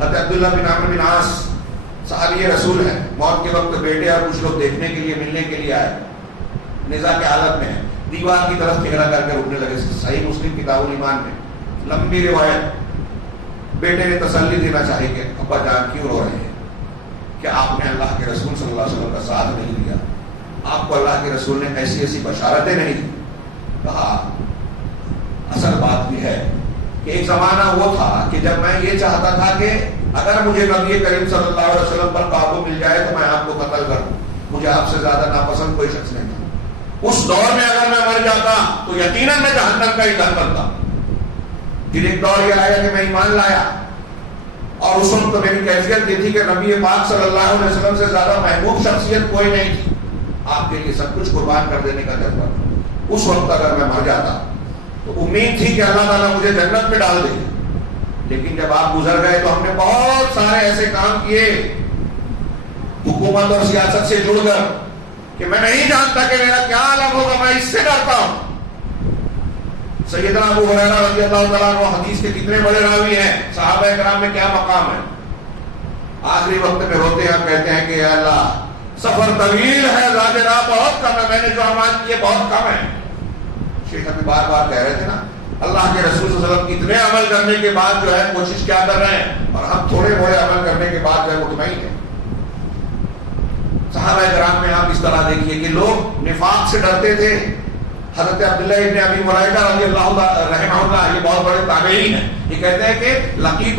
حضرت عبداللہ بن عمرو بن عاص صحابی رسول ہیں، موت کے وقت بیٹے اور کچھ لوگ دیکھنے کے لیے، ملنے کے لیے آئے، نزاع کی حالت میں دیوار کی طرف چہرہ کر کے رکنے لگے. صحیح مسلم کتاب الایمان میں لمبی روایت. بیٹے نے تسلی دینا چاہی کہ ابا جان کیوں رو رہے ہیں؟ کہ آپ نے اللہ کے رسول صلی اللہ علیہ وسلم کا ساتھ نہیں دیا، آپ کو اللہ کے رسول نے ایسی بشارتیں نہیں دی. کہا اصل بات بھی ہے کہ ایک زمانہ وہ تھا کہ جب میں یہ چاہتا تھا کہ اگر مجھے نبی کریم صلی اللہ علیہ وسلم پر قابو مل جائے تو میں آپ کو قتل کر دوں، مجھے آپ سے زیادہ ناپسند کوئی شخص نہیں تھا. اس دور میں اگر میں مر جاتا تو یقیناً میں جہنم کا ایندھن بنتا. پھر ایک دور یہ آیا کہ میں ایمان لایا، اور اس وقت تو میری کیفیت یہ تھی کہ نبی پاک صلی اللہ علیہ وسلم سے زیادہ محبوب شخصیت کوئی نہیں تھی، آپ کے لیے سب کچھ قربان کر دینے کا جذبہ تھا. اس وقت اگر میں مر جاتا تو امید تھی کہ اللہ تعالیٰ مجھے جنت میں ڈال دے. لیکن جب آپ گزر گئے تو ہم نے بہت سارے ایسے کام کیے حکومت اور سیاست سے جڑ کر کہ میں نہیں جانتا کہ میرا کیا عالم ہوگا، میں اس سے ڈرتا ہوں. سیدنا ابو ہریرہ رضی اللہ تعالیٰ عنہ حدیث کے کتنے بڑے راوی ہیں، صحابہ کرام میں کیا مقام ہے. آخری وقت میں روتے ہیں، کہتے ہیں کہ یا اللہ سفر طویل ہے، زاد راہ بہت کم ہے، میں نے جو اعمال کیے بہت کم ہے. شیخ ابھی بار بار کہہ رہے تھے نا، اللہ کے رسول صلی اللہ علیہ وسلم اتنے عمل کرنے کے بعد جو ہے کوشش کیا کر رہے ہیں، اور ہم تھوڑے بڑے عمل کرنے کے بعد جو ہے مطمئن ہیں. صحابہ کرام میں آپ اس طرح دیکھیے کہ لوگ نفاق سے ڈرتے تھے. حضرت عبداللہ ابن ابی ملائکہ رضی اللہ رحمہ اللہ، یہ بہت بڑے تابعین ہیں، یہ کہتے ہیں کہ لقیت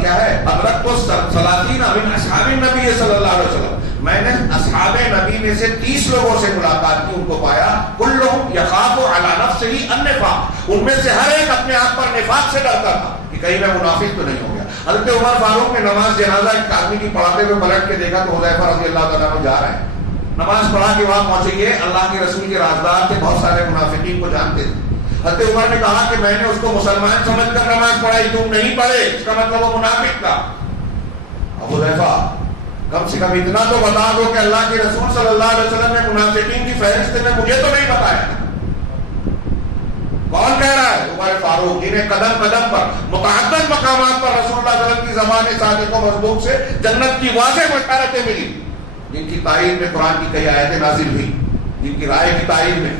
کیا ہے، ادرکت ثلاثین من اصحاب النبی صلی اللہ علیہ وسلم، میں نے اصحاب نبی میں سے 30 لوگوں سے ملاقات کی، ان کو پایا کلہم یخاف علی نفسہ النفاق، ان میں سے ہر ایک اپنے آپ پر نفاق سے ڈرتا تھا کہ کہیں میں منافق تو نہیں ہو گیا. حضرت عمر فاروق نے نماز جنازہ ایک آدمی کی پڑھاتے ہوئے پلٹ کے دیکھا تو حذیفہ رضی اللہ تعالیٰ عنہ جا رہے ہیں، نماز پڑھا کے وہاں پہنچے. یہ اللہ کے رسول کے رازدار تھے، بہت سارے منافقین کو جانتے تھے. حضرت عمر نے کہا کہ میں نے اس کو مسلمان سمجھ کر نماز پڑھائی، تم نہیں پڑھے، اس کا مطلب وہ منافق تھا. ابو حذیفہ کم سے کم اتنا تو بتا دو کہ اللہ کے رسول صلی اللہ علیہ وسلم نے منافقین کی فہرست میں مجھے تو نہیں بتایا. کون کہہ رہا ہے؟ عمر فاروق، جنہیں قدم قدم پر متعدد مقامات پر رسول اللہ صلی اللہ علیہ وسلم کی زبان صادق و مصدوق سے جنت کی واضح بشارتیں ملی، جن کی تائید میں قرآن کی کئی آیتیں نازل ہوئی، جن کی رائے کی تائید میں،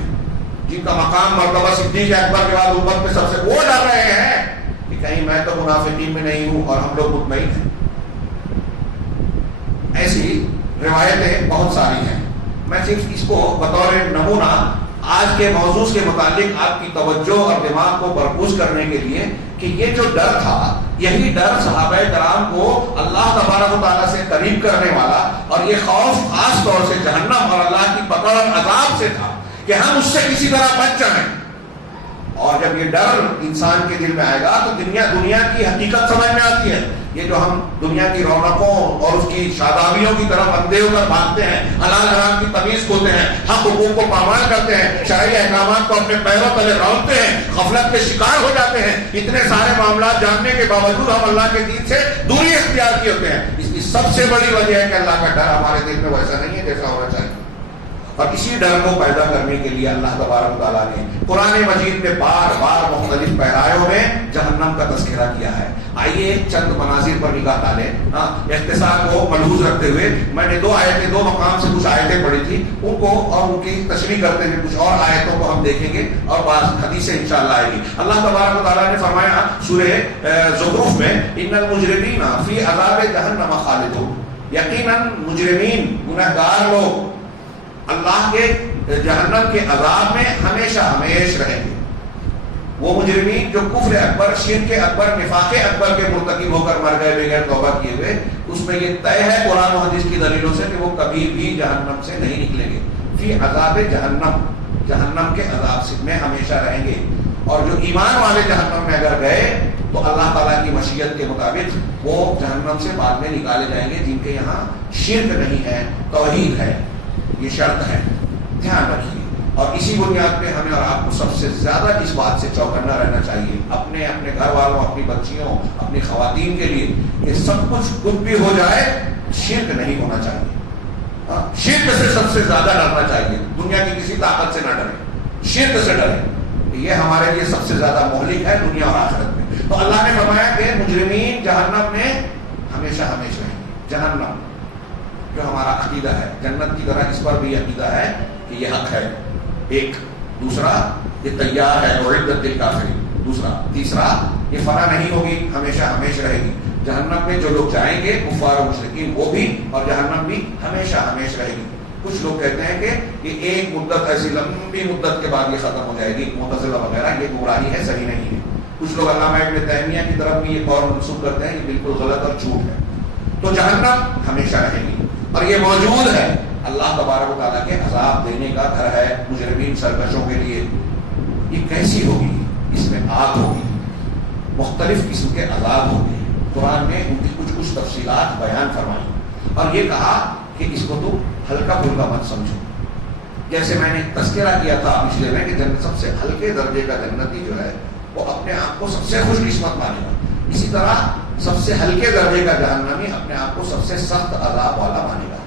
جن کا مقام مرتبہ صدیق اکبر کے بعد امت میں سب سے وہ ڈر رہے ہیں کہ کہیں میں تو منافقین میں نہیں ہوں اور ہم لوگ مطمئن ہیں. ایسی روایتیں بہت ساری ہیں. میں صرف اس کو بطور نمونہ آج کے موضوع کے متعلق آپ کی توجہ اور دماغ کو مرکوز کرنے کے لیے کہ یہ جو ڈر تھا، یہی ڈر صحابہ کرام کو اللہ تبارک و تعالیٰ سے قریب کرنے والا، اور یہ خوف خاص طور سے جہنم اور اللہ کی پکڑ اور عذاب سے تھا کہ ہم اس سے کسی طرح بچ جائیں. اور جب یہ ڈر انسان کے دل میں آئے گا تو دنیا کی حقیقت سمجھ میں آتی ہے. یہ جو ہم دنیا کی رونقوں اور اس کی شادابیوں کی طرف اندھے ہو کر بھاگتے ہیں، حلال حرام کی تمیز کھوتے ہیں، حق حقوق کو پامال کرتے ہیں، شرعی احکامات کو اپنے پیروں تلے رونتے ہیں، غفلت کے شکار ہو جاتے ہیں، اتنے سارے معاملات جاننے کے باوجود ہم اللہ کے دین سے دوری اختیار کیے ہوتے ہیں. اس کی سب سے بڑی وجہ ہے کہ اللہ کا ڈر ہمارے دل میں ویسا نہیں ہے جیسا ہونا چاہیے. اور اسی ڈر کو پیدا کرنے کے لیے اللہ تبارک و تعالیٰ نے قرآن مجید میں بار بار مختلف پیرایوں میں جہنم کا تذکرہ کیا ہے. آئیے چند مناظر پر نگاہ ڈالیں. اختصار کو ملحوظ رکھتے ہوئے میں نے دو مقام سے کچھ آیتیں پڑھی تھی, ان کو اور ان کی تشریح کرتے ہوئے کچھ اور آیتوں کو ہم دیکھیں گے اور بعض حدیثیں انشاءاللہ آئے گی. اللہ تبارک و تعالیٰ نے فرمایا سورہ زخرف میں ان المجرمین فی عذاب جہنم خالدون, یقیناً مجرمین گنہگار لوگ اللہ کے جہنم کے عذاب میں ہمیشہ ہمیش رہیں گے. وہ مجرمین جو کفر اکبر, شرک اکبر, نفاق اکبر کے مرتکب ہو کر مر گئے بغیر توبہ کیے ہوئے, اس میں یہ طے ہے قرآن و حدیث کی دلیلوں سے کہ وہ کبھی بھی جہنم سے نہیں نکلیں گے. فی عذاب جہنم, جہنم کے عذاب سے میں ہمیشہ رہیں گے. اور جو ایمان والے جہنم میں اگر گئے تو اللہ تعالیٰ کی مشیت کے مطابق وہ جہنم سے بعد میں نکالے جائیں گے, جن کے یہاں شرک نہیں ہے, توحید ہے. یہ شرط ہے, دھیان رکھیے. اور اسی بنیاد پہ ہمیں اور آپ کو سب سے زیادہ اس بات سے چوکنا رہنا چاہیے اپنے گھر والوں, اپنی بچیوں, اپنی خواتین کے لیے کہ سب کچھ کچھ بھی ہو جائے شرک نہیں ہونا چاہیے. شرک سے سب سے زیادہ ڈرنا چاہیے. دنیا کی کسی طاقت سے نہ ڈریں, شرک سے ڈریں. یہ ہمارے لیے سب سے زیادہ مہلک ہے دنیا اور آخرت میں. تو اللہ نے فرمایا کہ مجرمین جہنم میں ہمیشہ ہمیشہ رہیں گے. جہنم جو ہمارا عقیدہ ہے, جنت کی طرح اس پر بھی عقیدہ ہے کہ یہ حق ہے. ایک دوسرا یہ تیار ہے اور عدت للکافرین. دوسرا تیسرا یہ فنا نہیں ہوگی, ہمیشہ ہمیشہ رہے گی. جہنم میں جو لوگ جائیں گے کفار و مشرکین وہ بھی, اور جہنم بھی ہمیشہ ہمیشہ رہے گی. کچھ لوگ کہتے ہیں کہ یہ ایک مدت, ایسی لمبی مدت کے بعد یہ ختم ہو جائے گی, معتزلہ وغیرہ, یہ گمراہی ہے, صحیح نہیں ہے. کچھ لوگ علامہ ابن تیمیہ کی طرف بھی یہ قول منسوب کرتے ہیں, یہ بالکل غلط اور جھوٹ ہے. تو جہنم ہمیشہ رہے گی اور یہ موجود ہے. اللہ تبارک و تعالیٰ کے عذاب دینے کا گھر ہے مجرمین سرکشوں کے لیے. یہ کیسی ہوگی؟ اس میں آگ ہوگی, مختلف قسم کے عذاب ہوں گے. قرآن میں ان کی کچھ تفصیلات بیان فرمائی اور یہ کہا کہ اس کو تو ہلکا پھلکا مت سمجھو. جیسے میں نے تذکرہ کیا تھا پچھلے میں کہ جنت سب سے ہلکے درجے کا جنتی جو ہے وہ اپنے آپ کو سب سے خوش قسمت مانے گا. اسی طرح سب سے ہلکے درجے کا جہنمی اپنے آپ کو سب سے سخت عذاب والا مانے گا.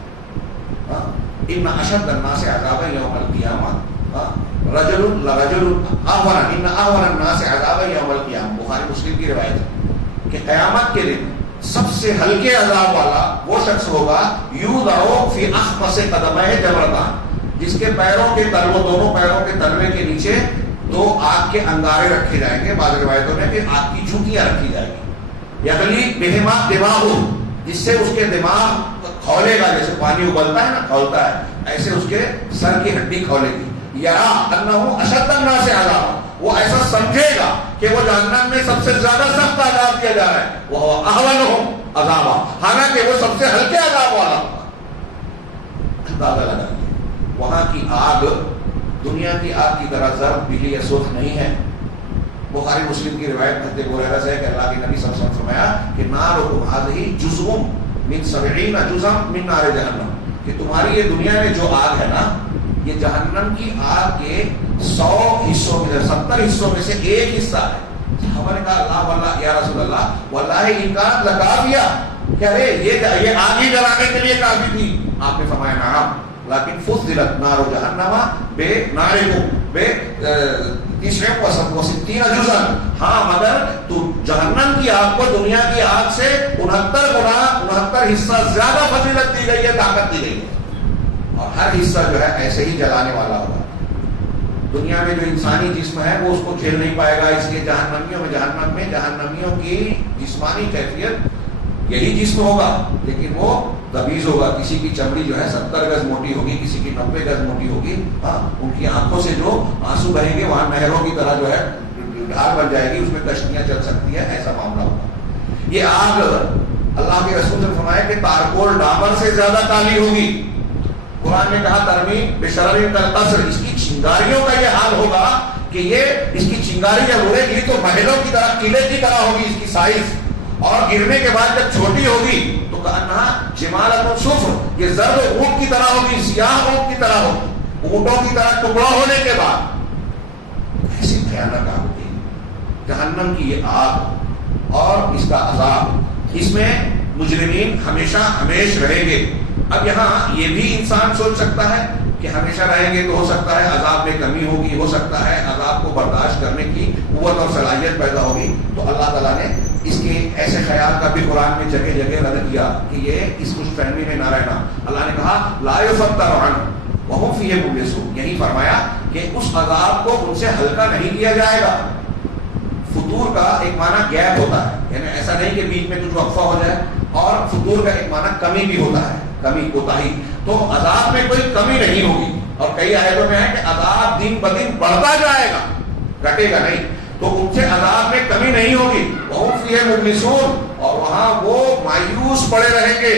ان اشد الناس عذابا یوم القیامہ رجل احون ان احون الناس عذابا یوم القیامہ. بخاری مسلم کی روایت ہے کہ قیامت کے دن سب سے ہلکے عذاب والا وہ شخص ہوگا یوضع فی اخمص قدمہ جمرتان, جس کے پیروں کے تلووں, دونوں پیروں کے تلوے کے نیچے دو آگ کے انگارے رکھے جائیں گے. بعض روایتوں میں کہ آگ کی جھوٹیاں رکھی جائیں گی. یغلی بہما دماغ, جس سے اس کے دماغ کھولے گا, جیسے پانی ابلتا ہے نا کھولتا ہے, ایسے اس کے سر کی ہڈی کھولے گی. یرا انہ اشد الناس عذابا, وہ ایسا سمجھے گا کہ وہ جہنم میں سب سے زیادہ سخت عذاب دیا جا رہا ہے. وہ احونہم عذابا, حالانکہ وہ سب سے ہلکے عذاب والا ہوگا. اندازہ لگائیے, وہاں کی آگ دنیا کی آگ کی طرح زرد, پیلی یا سرخ نہیں ہے. بخاری مسلم کی روایت حضرت ابو ہریرہ سے ہے کہ اللہ کے نبی صلی اللہ علیہ وسلم فرمایا کہ نارکم ہذہ جزء من 70 جزءا من نار جہنم, کہ تمہاری یہ دنیا میں جو آگ ہے نا, یہ جہنم کی آگ کے 100 حصوں میں 70 حصوں میں سے ایک حصہ ہے. صحابہ نے کہا اللہ واللہ یا رسول اللہ واللہ ان کا لکافیہ, کہ ارے یہ آگ ہی جلانے کے لیے کافی تھی. آپ نے فرمایا نعم لیکن فضلت نار جہنم بے نارکم بے تیسرے کو 60 جزءا, ہاں مگر تو جہنم کی آگ کو دنیا کی آگ سے 69 گنا 69 حصہ زیادہ فضیلت دی گئی ہے, طاقت دی گئی ہے. اور ہر حصہ جو ہے ایسے ہی جلانے والا ہوگا. دنیا میں جو انسانی جسم ہے وہ اس کو جھیل نہیں پائے گا, اس لیے جہنمیوں میں جہنم میں جہنمیوں کی جسمانی کیفیت یہی جسم ہوگا, لیکن وہ غلیظ ہوگا. کسی کی چمڑی جو ہے 70 گز موٹی ہوگی, کسی کی 90 گز موٹی ہوگی. ہاں, ان کی آنکھوں سے جو آنسو بہیں گے وہاں نہروں کی طرح جو ہے ڈھال بن جائے گی, اس میں کشتیاں چل سکتی ہیں, ایسا معاملہ ہوگا. یہ آگ اللہ کے رسول نے فرمایا کہ تارکول ڈامر سے زیادہ کالی ہوگی. قرآن نے کہا ترمیم بشرر کالقصر, اس کی چنگاریوں کا یہ حال ہوگا کہ یہ اس کی چنگاری جب اڑے گی تو محلوں کی طرح, قلعے کی طرح ہوگی اس کی سائز, اور گرنے کے بعد جب چھوٹی ہوگی تو کہنا جمالۃ صفر, یہ زرد اونٹ کی طرح ہوگی, سیاہ اونٹ کی طرح ہوگی, اونٹوں کی طرح ٹکڑا ہونے کے بعد. ایسی بھیانک آگ ہوگی جہنم کی یہ آگ اور اس کا عذاب. اس میں مجرمین ہمیشہ ہمیش رہیں گے. اب یہاں یہ بھی انسان سوچ سکتا ہے کہ کہ ہمیشہ رہیں گے تو ہو سکتا ہے عذاب میں کمی ہوگی، ہو سکتا ہے عذاب کو برداشت کرنے کی قوت اور صلاحیت پیدا ہوگی. تو اللہ تعالیٰ نے اس کے ایسے خیال کا بھی قرآن میں جگہ جگہ رد کیا کہ یہ اس خوش فہمی میں نہ رہنا. اللہ نے کہا لا یفتر عنہم وہم فیہ مبلسون، یہی فرمایا کہ اس عذاب کو ان سے ہلکا نہیں کیا جائے گا. فطور کا ایک معنی گیپ ہوتا ہے، یعنی ایسا نہیں کہ بیچ میں کچھ وقفہ ہو جائے، اور فطور کا ایک معنی کمی بھی ہوتا ہے، کمی کوتاہی. تو عذاب میں کوئی کمی نہیں ہوگی، اور کئی آیتوں میں ہے کہ عذاب دن بدن بڑھتا جائے گا، گھٹے گا نہیں. تو ان سے عذاب میں کمی نہیں ہوگی. وہم فیہ مبلسون، اور وہاں وہ مایوس پڑے رہیں گے.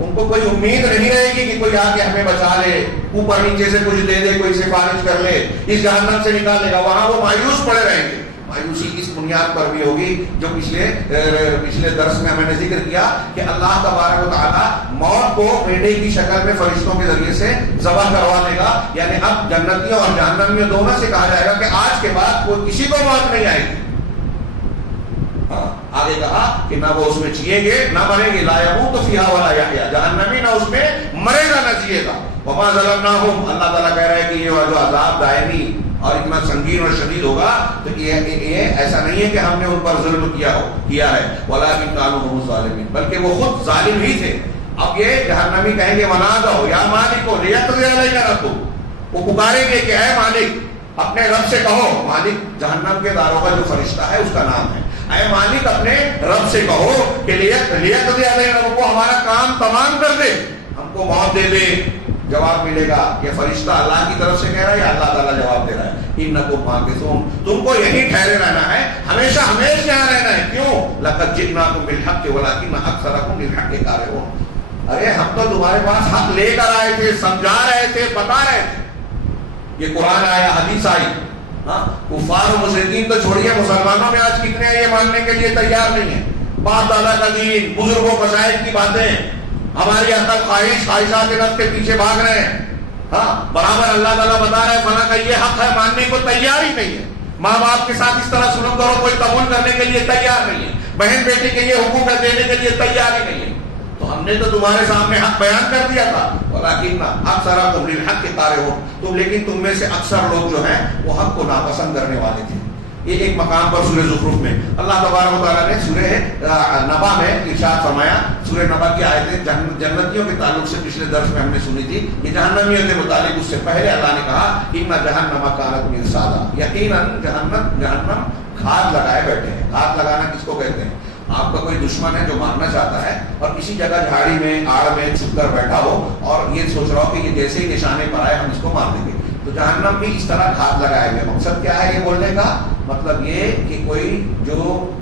ان کو کوئی امید نہیں رہے گی کہ کوئی آ کے ہمیں بچا لے، اوپر نیچے سے کچھ دے دے، کوئی سفارش کر لے، اس جہنم سے نکال لے گا. وہاں وہ مایوس پڑے رہیں گے. مایوسی اس بنیاد پر بھی ہوگی جو پچھلے درس میں ہمیں نے ذکر کیا کہ اللہ تبارک و تعالی موت کو بیٹے کی شکل میں فرشتوں کے ذریعے سے ذبح کروا لے گا. یعنی اب جنتیوں اور جہنمیوں دونوں سے کہا جائے گا کہ آج کے بعد کوئی کسی کو موت نہیں آئے گی. آگے کہا کہ نہ وہ اس میں جیئیں گے نہ مریں گے. لا یموت فیہا ولا یحیا، جہنمی نہ اس میں مرے گا نہ جیے گا. وما ظلمناہم، اللہ تعالیٰ کہہ رہا ہے کہ یہ جو عذاب دائمی اور اتنا سنگین اور شدید ہوگا تو یہ ایسا نہیں ہے کہ ہم نے ان پر ظلم کیا ہے. ولکن کانوا هم ظالمین، بلکہ وہ خود ظالم ہی تھے. اب یہ جہنمی کہیں گے ونادوا یا مالک لیقضی علینا ربک، وہ پکاریں گے کہ اے مالک، اپنے رب سے کہو. مالک جہنم کے داروغہ جو فرشتہ ہے اس کا نام ہے. اے مالک اپنے رب سے کہو کہ لیقضی علینا ربک، کو ہمارا کام تمام کر دے، ہم کو موت دے دے. جواب ملے گا. یہ فرشتہ اللہ کی طرف سے کہہ رہا ہے یا اللہ تعالیٰ جواب دے رہا ہے؟ انکم ماکثون، تم کو یہیں ٹھہرے رہنا ہے، ہمیشہ ہمیشہ یہاں رہنا ہے. کیوں؟ لقد جئناکم بالحق ولکن اکثرکم للحق کارہون. ارے ہم تو تمہارے پاس حق لے کر آئے تھے، سمجھا رہے تھے، بتا رہے تھے. یہ قرآن آیا، حدیث آئی. کفار و مشرکین تو چھوڑیے، مسلمانوں میں آج کتنے ہیں یہ ماننے کے لیے تیار نہیں ہے. باپ دادا کا دین، بزرگوں مشائخ کی باتیں، ہماری عقل خواہشات نفس کے پیچھے بھاگ رہے ہیں. برابر اللہ تعالیٰ بتا رہے ہیں فلاں کا یہ حق ہے، ماننے کو تیار ہی نہیں ہے. ماں باپ کے ساتھ اس طرح سلوک کرو، کوئی قبول کرنے کے لیے تیار نہیں ہے. بہن بیٹی کے یہ حقوق دینے کے لیے تیار ہی نہیں ہے. تو ہم نے تو تمہارے سامنے حق بیان کر دیا تھا. ولکن اکثرکم للحق کارہون، تم لیکن تم میں سے اکثر لوگ جو ہیں وہ حق کو ناپسند کرنے والے تھے. یہ ایک مقام پر سورہ زخرف میں اللہ تبارک و تعالیٰ نے سورہ نبا میں ارشاد فرمایا. سورہ نبا کی آیتیں جنتیوں کے تعلق سے پچھلے درس میں ہم نے سنی تھی. یہ جہنمیوں کے متعلق اس سے پہلے اللہ نے کہا ان جہنم کانت مرصادا، یقیناً جہنم گھات لگائے بیٹھے ہیں. گھات لگانا کس کو کہتے ہیں؟ آپ کا کوئی دشمن ہے جو مارنا چاہتا ہے اور کسی جگہ جھاڑی میں آڑ میں چھپ کر بیٹھا ہو اور یہ سوچ رہا ہو کہ یہ جیسے ہی نشانے پر آئے ہم اس کو مار دیں گے. تو جہنم بھی اس طرح گھات لگائے ہوئے. مقصد کیا ہے یہ بولنے کا؟ مطلب یہ کہ کوئی جو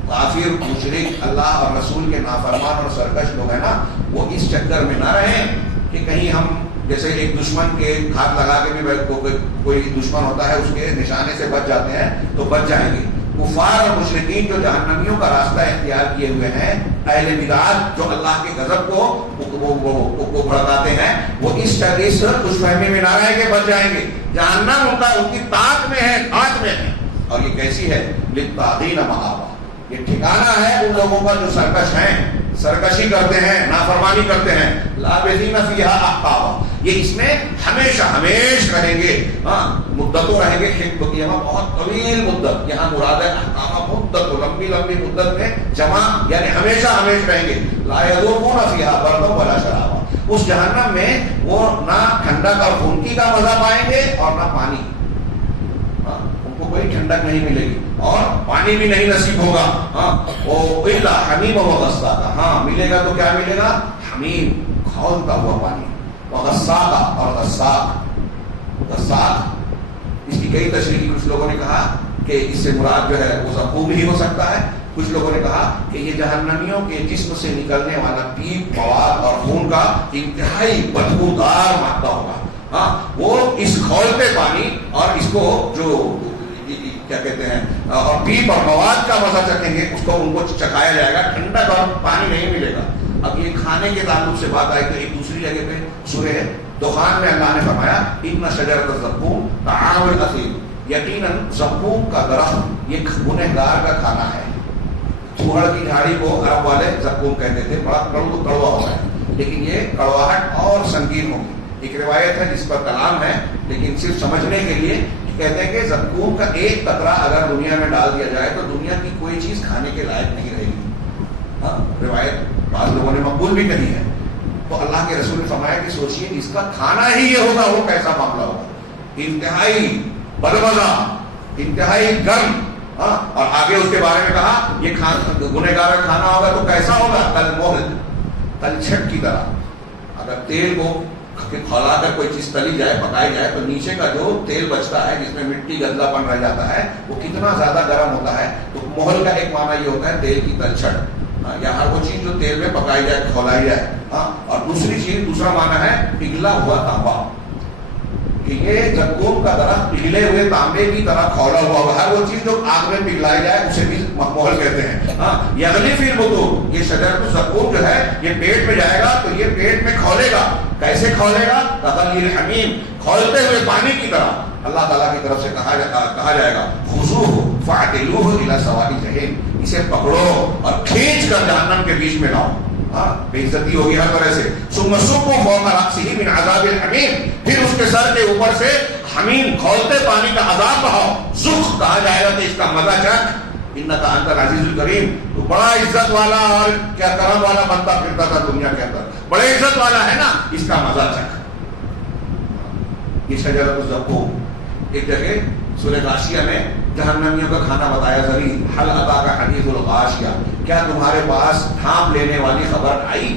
کافر مشرک اللہ اور رسول کے نافرمان اور سرکش لوگ ہیں نا، وہ اس چکر میں نہ رہیں کہ کہیں ہم جیسے ایک دشمن کے گھات لگا کے بھی کوئی دشمن ہوتا ہے اس کے نشانے سے بچ جاتے ہیں تو بچ جائیں گے. کفار اور مشرکین جو جہنمیوں کا راستہ اختیار کیے ہوئے ہیں، اہل بدعت جو اللہ کے غضب کو بھڑکاتے ہیں، وہ اس خوش فہمی میں نہ رہیں گے، بچ جائیں گے. جہنم ان کی طاق میں ہے، ہاتھ میں ہے. اور یہ کیسی ہے؟ للطاغین مآبا، یہ ٹھکانہ ہے ان لوگوں کا جو سرکش ہیں، سرکشی کرتے ہیں، نافرمانی کرتے ہیں. لابثین فیہا احقابا، یہ اس میں ہمیشہ رہیں گے. مدتوں رہیں گے. حقب کی یہاں بہت طویل مدت، یہاں مراد ہے احقابا مدت، لمبی مدت میں جمع، یعنی ہمیشہ رہیں گے. لا یذوقون فیہا بردا ولا شرابا، اس جہنم میں وہ نہ ٹھنڈک اور خنکی کا مزہ پائیں گے اور نہ پانی. کوئی ٹھنڈک نہیں ملے گی اور پانی بھی نہیں نصیب ہوگا. الا حمیم و غساقا، ملے گا تو کیا ملے گا؟ حمیم، کھولتا ہوا پانی. وغساقا، اور غساق اس کی کئی تشریح. کچھ لوگوں نے کہا کہ اس سے مراد جو ہے وہ زقوم ہی ہو سکتا ہے. کچھ لوگوں نے کہا کہ یہ جہنمیوں کے جسم سے نکلنے والا پیپ، مواد اور خون کا انتہائی بدبودار مادہ ہوگا. وہ اس کھولتے پانی اور اس کو جو کیا کہتے ہیں اور پیپ اور مواد کا مزہ چکھیں گے، اس کو ان کو چکھایا جائے گا. ٹھنڈک اور پانی نہیں ملے گا. اب یہ کھانے کے تعلق سے بات آئی تو ایک دوسری جگہ پہ سورہ دخان میں اللہ نے فرمایا ان شجرۃ الزقوم طعام الاثیم، یقیناً زقوم کا درخت یہ گنہگار کا کھانا ہے. چوہڑ کی جھاڑی کو عرب والے زقوم کہتے تھے. بڑا کڑوا ہوتا ہے لیکن یہ کڑواہٹ اور سنگین ہوگی. ایک روایت ہے جس پر کلام ہے، لیکن صرف سمجھنے کے لیے کہتے ہیں کہ زقوم کا ایک قطرہ اگر دنیا میں ڈال دیا جائے تو دنیا کی کوئی چیز کھانے کے لائق نہیں رہے گی. روایت بعض لوگوں نے مقبول بھی کہی ہے. تو اللہ کے رسول نے فرمایا کہ سوچئے اس کا کھانا ہی یہ ہوگا، وہ کیسا معاملہ ہوگا، انتہائی بدمزہ، انتہائی گرم. اور آگے اس کے بارے میں کہا یہ گنہگار کا کھانا ہوگا تو کیسا ہوگا، کل تلچھٹ کی طرح. اگر تیل کو کھولا کر کوئی چیز تلی جائے، پکائی جائے، تو نیچے کا جو تیل بچتا ہے جس میں مٹی گدلا پن رہ جاتا ہے وہ کتنا زیادہ گرم ہوتا ہے. تو محل کا ایک معنی یہ ہوتا ہے تیل کی تلچھٹ، یا ہر وہ چیز جو تیل میں پکائی جائے، کھولائی جائے. اور دوسری چیز، دوسرا معنی ہے پگھلا ہوا تانبا، کہ یہ زقوم کا درخت پگھلے ہوئے تانبے کی طرح کھولا ہوا ہوگا. ہر وہ چیز جو آگ میں پگھلائی جائے اسے بھی محل کہتے ہیں. یغلی فی البطون، یہ شجرۃ الزقوم جو ہے یہ پیٹ میں جائے گا تو یہ پیٹ میں کھولے گا. کیسے کھولے گا؟ کغلی الحمیم، کھولتے ہوئے پانی کی طرح. اللہ تعالیٰ کی طرف سے کہا جائے گا خذوہ فاعتلوہ الی سواء الجحیم، اسے پکڑو اور کھینچ کر جہنم کے بیچ میں لاؤ. بے عزتی ہوگی ہر طرح سے. ثم صبوا فوق رأسہ من عذاب الحمیم، پھر اس کے سر کے اوپر سے حمیم کھولتے پانی کا عذاب بہاؤ. ذق کہا جائے گا کہ اس کا مزہ چکھ، انک انت العزیز الکریم، تو بڑا عزت والا اور کیا کرم والا بندہ پھرتا تھا دنیا کے اندر، بڑے عزت والا ہے نا، اس کا مزہ چکھ. یہ شجرۃ الزقوم. ایک جگہ سورہ غاشیہ میں جہنمیوں کا کھانا بتایا. ذری حل اتاک حدیث الغاشیہ، کیا تمہارے پاس ڈھانپ لینے والی خبر آئی؟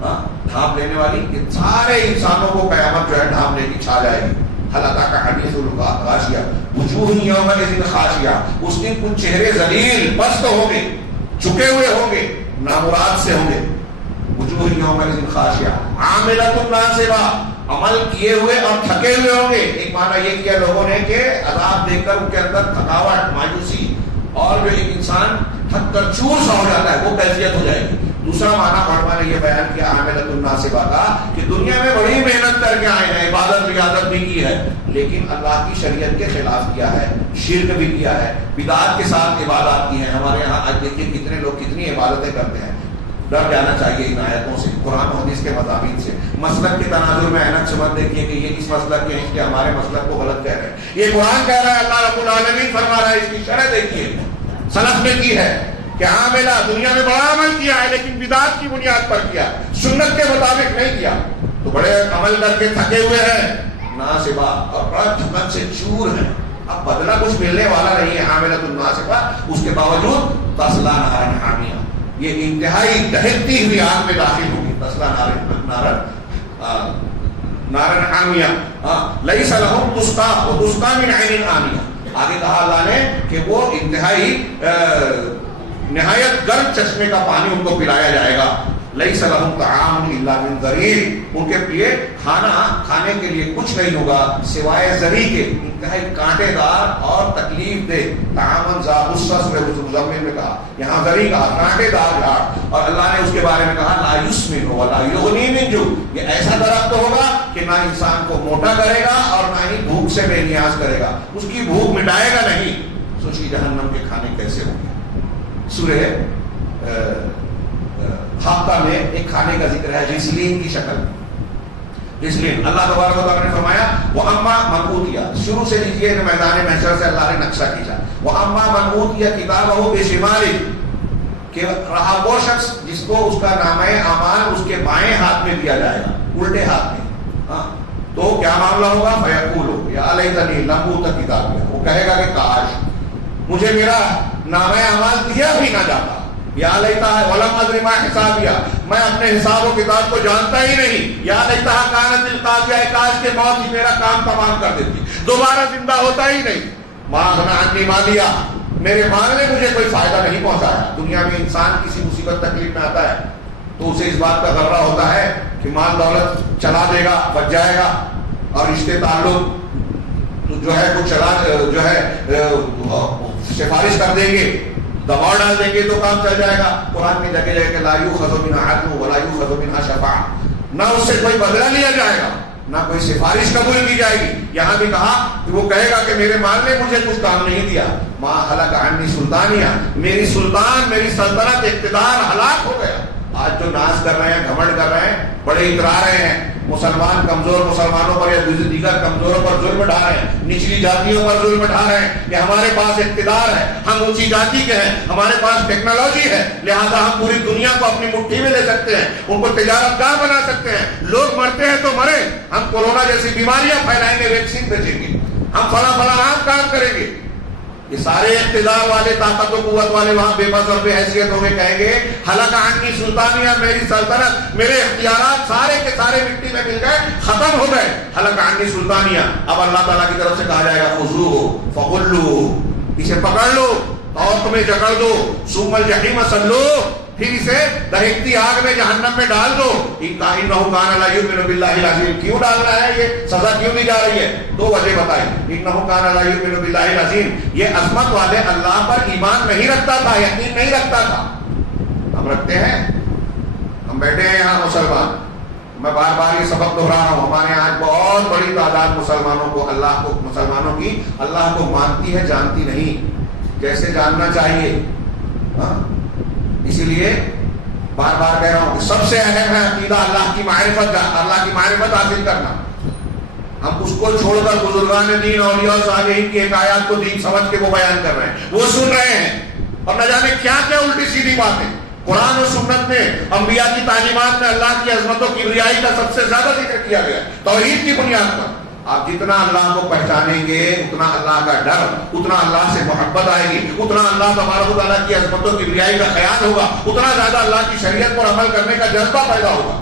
ڈھانپ لینے والی، کہ سارے انسانوں کو قیامت جو ہے ڈھانپ لے کے چھا جائے گی. حل اتاک حدیث الغاشیہ وجوہ یومئذ خاشعہ، اس دن کچھ چہرے ذلیل پست ہوں گے، جھکے ہوئے ہوں گے، نامراد سے ہوں گے. وجوہ یومئذ خاشعہ عاملۃ ناصبہ، عمل کیے ہوئے اور تھکے ہوئے ہوں گے. ایک معنی یہ کیا لوگوں نے کہ عذاب دیکھ کر ان کے اندر تھکاوٹ، مایوسی، اور جو ایک انسان تھک کر چور سا ہو جاتا ہے وہ کیفیت ہو جائے گی. دوسرا معنی نے یہ بیان کیا عاملۃ الناصبہ کا، کہ دنیا میں بڑی محنت کر کے آئے ہیں، عبادت ریاضت بھی کی ہے، لیکن اللہ کی شریعت کے خلاف کیا ہے، شرک بھی کیا ہے، بدعات کے ساتھ عبادات کی ہیں. ہمارے یہاں آج دیکھیے کتنے لوگ کتنی عبادتیں کرتے ہیں. ڈر جانا چاہیے ان آیتوں سے، قرآن و حدیث کے مضامین سے. مسلک کے تناظر میں اینک سے مت دیکھیے کہ یہ اس مسلک کے ہیں کہ ہمارے مسلک کو غلط کہہ رہے ہیں. یہ قرآن کہہ رہا ہے، اللہ رب العالمین فرما رہا ہے. اس کی شرح دیکھیے سلف نے کی ہے کہ عاملہ دنیا میں بڑا عمل کیا ہے لیکن بدعات کی بنیاد پر کیا، سنت کے مطابق نہیں کیا، تو بڑے عمل کر کے تھکے ہوئے ہیں، ناصبہ، اور بڑا تھکن سے چور ہے. اب بدلہ کچھ ملنے والا نہیں ہے. عاملۃ الناصبہ، اس کے باوجود تصلی نارا حامیہ، یہ انتہائی دہکتی ہوئی آگ میں داخل ہوگی. تصلی نارا حامیہ، لیس لہم تسقی وتسقی من عین آنیہ. آگے کہا اللہ نے کہ وہ انتہائی نہایت گرم چشمے کا پانی ان کو پلایا جائے گا. لیس لہم طعام الا من ضریع، ان کے لیے کھانا کھانے کے لیے کچھ نہیں ہوگا سوائے ضریع کے، انتہائی کانٹے دار اور تکلیف دہ. طعاما ذا غصہ سورہ مزمل میں کہا، یہاں ضریع کہا، کانٹے دار جھاڑ. اور اللہ نے اس کے بارے میں کہا لا یسمن ولا یغنی من جوع، یہ ایسا درخت ہوگا کہ نہ انسان کو موٹا کرے گا اور نہ ہی بھوک سے بے نیاز کرے گا، اس کی بھوک مٹائے گا نہیں. سوچیے جہنم کے کھانے کیسے ہوں گے. سورہ حاقہ میں ایک کھانے کا ذکر ہے رسلین کی شکل. رسلین اللہ تبارک و تعالیٰ نے فرمایا وَأَمَّا مَنْ أُوتِيَ، شروع سے لیجیے میدان محشر سے اللہ نے نقشہ کھینچا. وَأَمَّا مَنْ أُوتِيَ كِتَابَهُ بِشِمَالِهِ، کہ رہا وہ شخص جس کو اس کا نامہ اعمال اس کے بائیں ہاتھ میں دیا جائے گا، الٹے ہاتھ میں. تو کیا معاملہ ہوگا؟ فَيَقُولُ يَا لَيْتَنِي لَمْ أُوتَ كِتَابِيَهْ، وہ کہے گا کہ کاش مجھے میرا نامہ اعمال دیا بھی نہ جاتا. یا لیتا ہے ولم ادری ما حسابیہ، میں اپنے حساب و کتاب کو جانتا ہی نہیں. یا لیتا کانت القاضیہ، کاش کے موت ہی میرا کام تمام کر دیتی، دوبارہ زندہ ہوتا ہی نہیں. ما اغنی عنی مالیہ، میرے مال نے مجھے کوئی فائدہ نہیں پہنچایا. دنیا میں انسان کسی مصیبت تکلیف میں آتا ہے تو اسے اس بات کا غرہ ہوتا ہے کہ مال دولت چلا دے گا، بچ جائے گا، اور رشتے تعلق جو ہے وہ چلا جو ہے سفارش کر دیں گے، دباؤ ڈال دیں گے تو کام چل جائے گا. قرآن میں جگہ جگہ لا یؤخذ منها عدل ولا یؤخذ منها شفاعہ، نہ اس سے کوئی بدلہ لیا جائے گا نہ کوئی سفارش قبول کی جائے گی. یہاں بھی کہا کہ وہ کہے گا کہ میرے مال نے مجھے کچھ کام نہیں دیا. ما ہلک عنی سلطانیہ، میری سلطان میری سلطنت اقتدار ہلاک ہو گیا. آج جو ناز کر رہے ہیں، گھمنڈ کر رہے ہیں، بڑے اترا رہے ہیں، مسلمان کمزور مسلمانوں پر یا دیگر کمزوروں پر ظلم ڈھا رہے ہیں، نچلی جاتیوں پر ظلم ڈھا رہے ہیں کہ ہمارے پاس اقتدار ہے، ہم اونچی جاتی کے ہیں، ہمارے پاس ٹیکنالوجی ہے، لہذا ہم پوری دنیا کو اپنی مٹھی میں لے سکتے ہیں، ان کو تجارت گاہ بنا سکتے ہیں، لوگ مرتے ہیں تو مرے، ہم کورونا جیسی بیماریاں پھیلائیں گے، ویکسین بیچیں گے، ہم فلاں کام کریں گے۔ یہ سارے اقتدار والے، طاقت و قوت والے وہاں بے بس اور بے حیثیت ہو کے کہیں گے حلق عنی سلطانیہ، میری سلطنت، میرے اختیارات سارے کے سارے مٹی میں مل گئے، ختم ہو گئے، حلق عنی سلطانیہ۔ اب اللہ تعالیٰ کی طرف سے کہا جائے گا خذوہ فغلوہ، اسے پکڑ لو اور تمہیں جکڑ دو، ثم الجحیم صلوہ، پھر اسے دہکتی آگ میں جہنم میں ڈال دو۔ انہ کان لا یؤمن باللہ العظیم، کیوں ڈالنا ہے، یہ سزا کیوں دی جا رہی ہے؟ دو وجہ بتائی۔ انہ کان لا یؤمن باللہ العظیم، یہ عظمت والے اللہ پر ایمان نہیں رکھتا تھا، یقین نہیں رکھتا تھا۔ ہم رکھتے ہیں، ہم بیٹھے ہیں یہاں مسلمان، میں بار بار یہ سبق دہرا رہا ہوں، ہمارے یہاں بہت بڑی تعداد مسلمانوں کی اللہ کو مانتی ہے، جانتی نہیں جیسے جاننا چاہیے۔ اسی لیے بار بار کہہ رہا ہوں کہ سب سے اہم ہے عقیدہ اللہ کی معرفت حاصل کرنا۔ ہم اس کو چھوڑ کر بزرگان دین، اولیاء صالحین کی حکایات کو دین سمجھ کے وہ بیان کر رہے ہیں، وہ سن رہے ہیں، اور نہ جانے کیا کیا الٹی سیدھی باتیں۔ قرآن و سنت میں، انبیاء کی تعلیمات میں اللہ کی عظمت و کبریائی کا سب سے زیادہ ذکر کیا گیا توحید کی بنیاد پر۔ آپ جتنا اللہ کو پہچانیں گے، اتنا اللہ کا ڈر، اتنا اللہ سے محبت آئے گی، اتنا اللہ تبارک و تعالیٰ کی عظمت و کبریائی کا خیال ہوگا، اتنا زیادہ اللہ کی شریعت پر عمل کرنے کا جذبہ پیدا ہوگا۔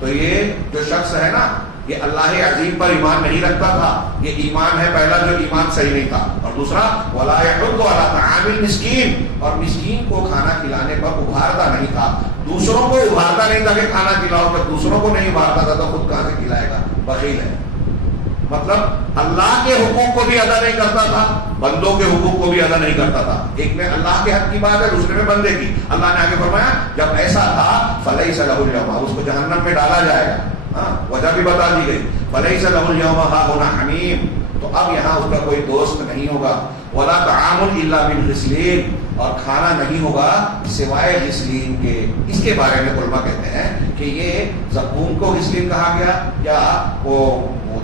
تو یہ جو شخص ہے نا، یہ اللہ عظیم پر ایمان نہیں رکھتا تھا، یہ ایمان ہے پہلا جو ایمان صحیح نہیں تھا، اور دوسرا ولا يحض على طعام المسکین، اور مسکین کو کھانا کھلانے پر ابھارتا نہیں تھا، دوسروں کو ابھارتا نہیں تھا کہ کھانا کھلاؤ، جب دوسروں کو نہیں ابھارتا تھا تو خود کہاں سے کھلائے گا، بخیل ہے۔ مطلب اللہ کے حقوق کو بھی ادا نہیں کرتا تھا، بندوں کے حقوق کو بھی ادا نہیں کرتا تھا۔ ایک میں اللہ کے حق کی بات ہے، دوسرے میں بندے کی۔ اللہ نے آگے فرمایا جب ایسا تھا فلیس لہ اليوم، اس کو جہنم میں ڈالا جائے گا، وجہ بھی بتا دی گئی، فلیس لہ اليوم ہاہنا حمیم، تو اب یہاں اس کا کوئی دوست نہیں ہوگا، ولا طعام الا من غسلین، اور کھانا نہیں ہوگا سوائے غسلین کے۔ اس کے بارے میں علماء کہتے ہیں کہ یہ زقوم کو غسلین کہا گیا، یا وہ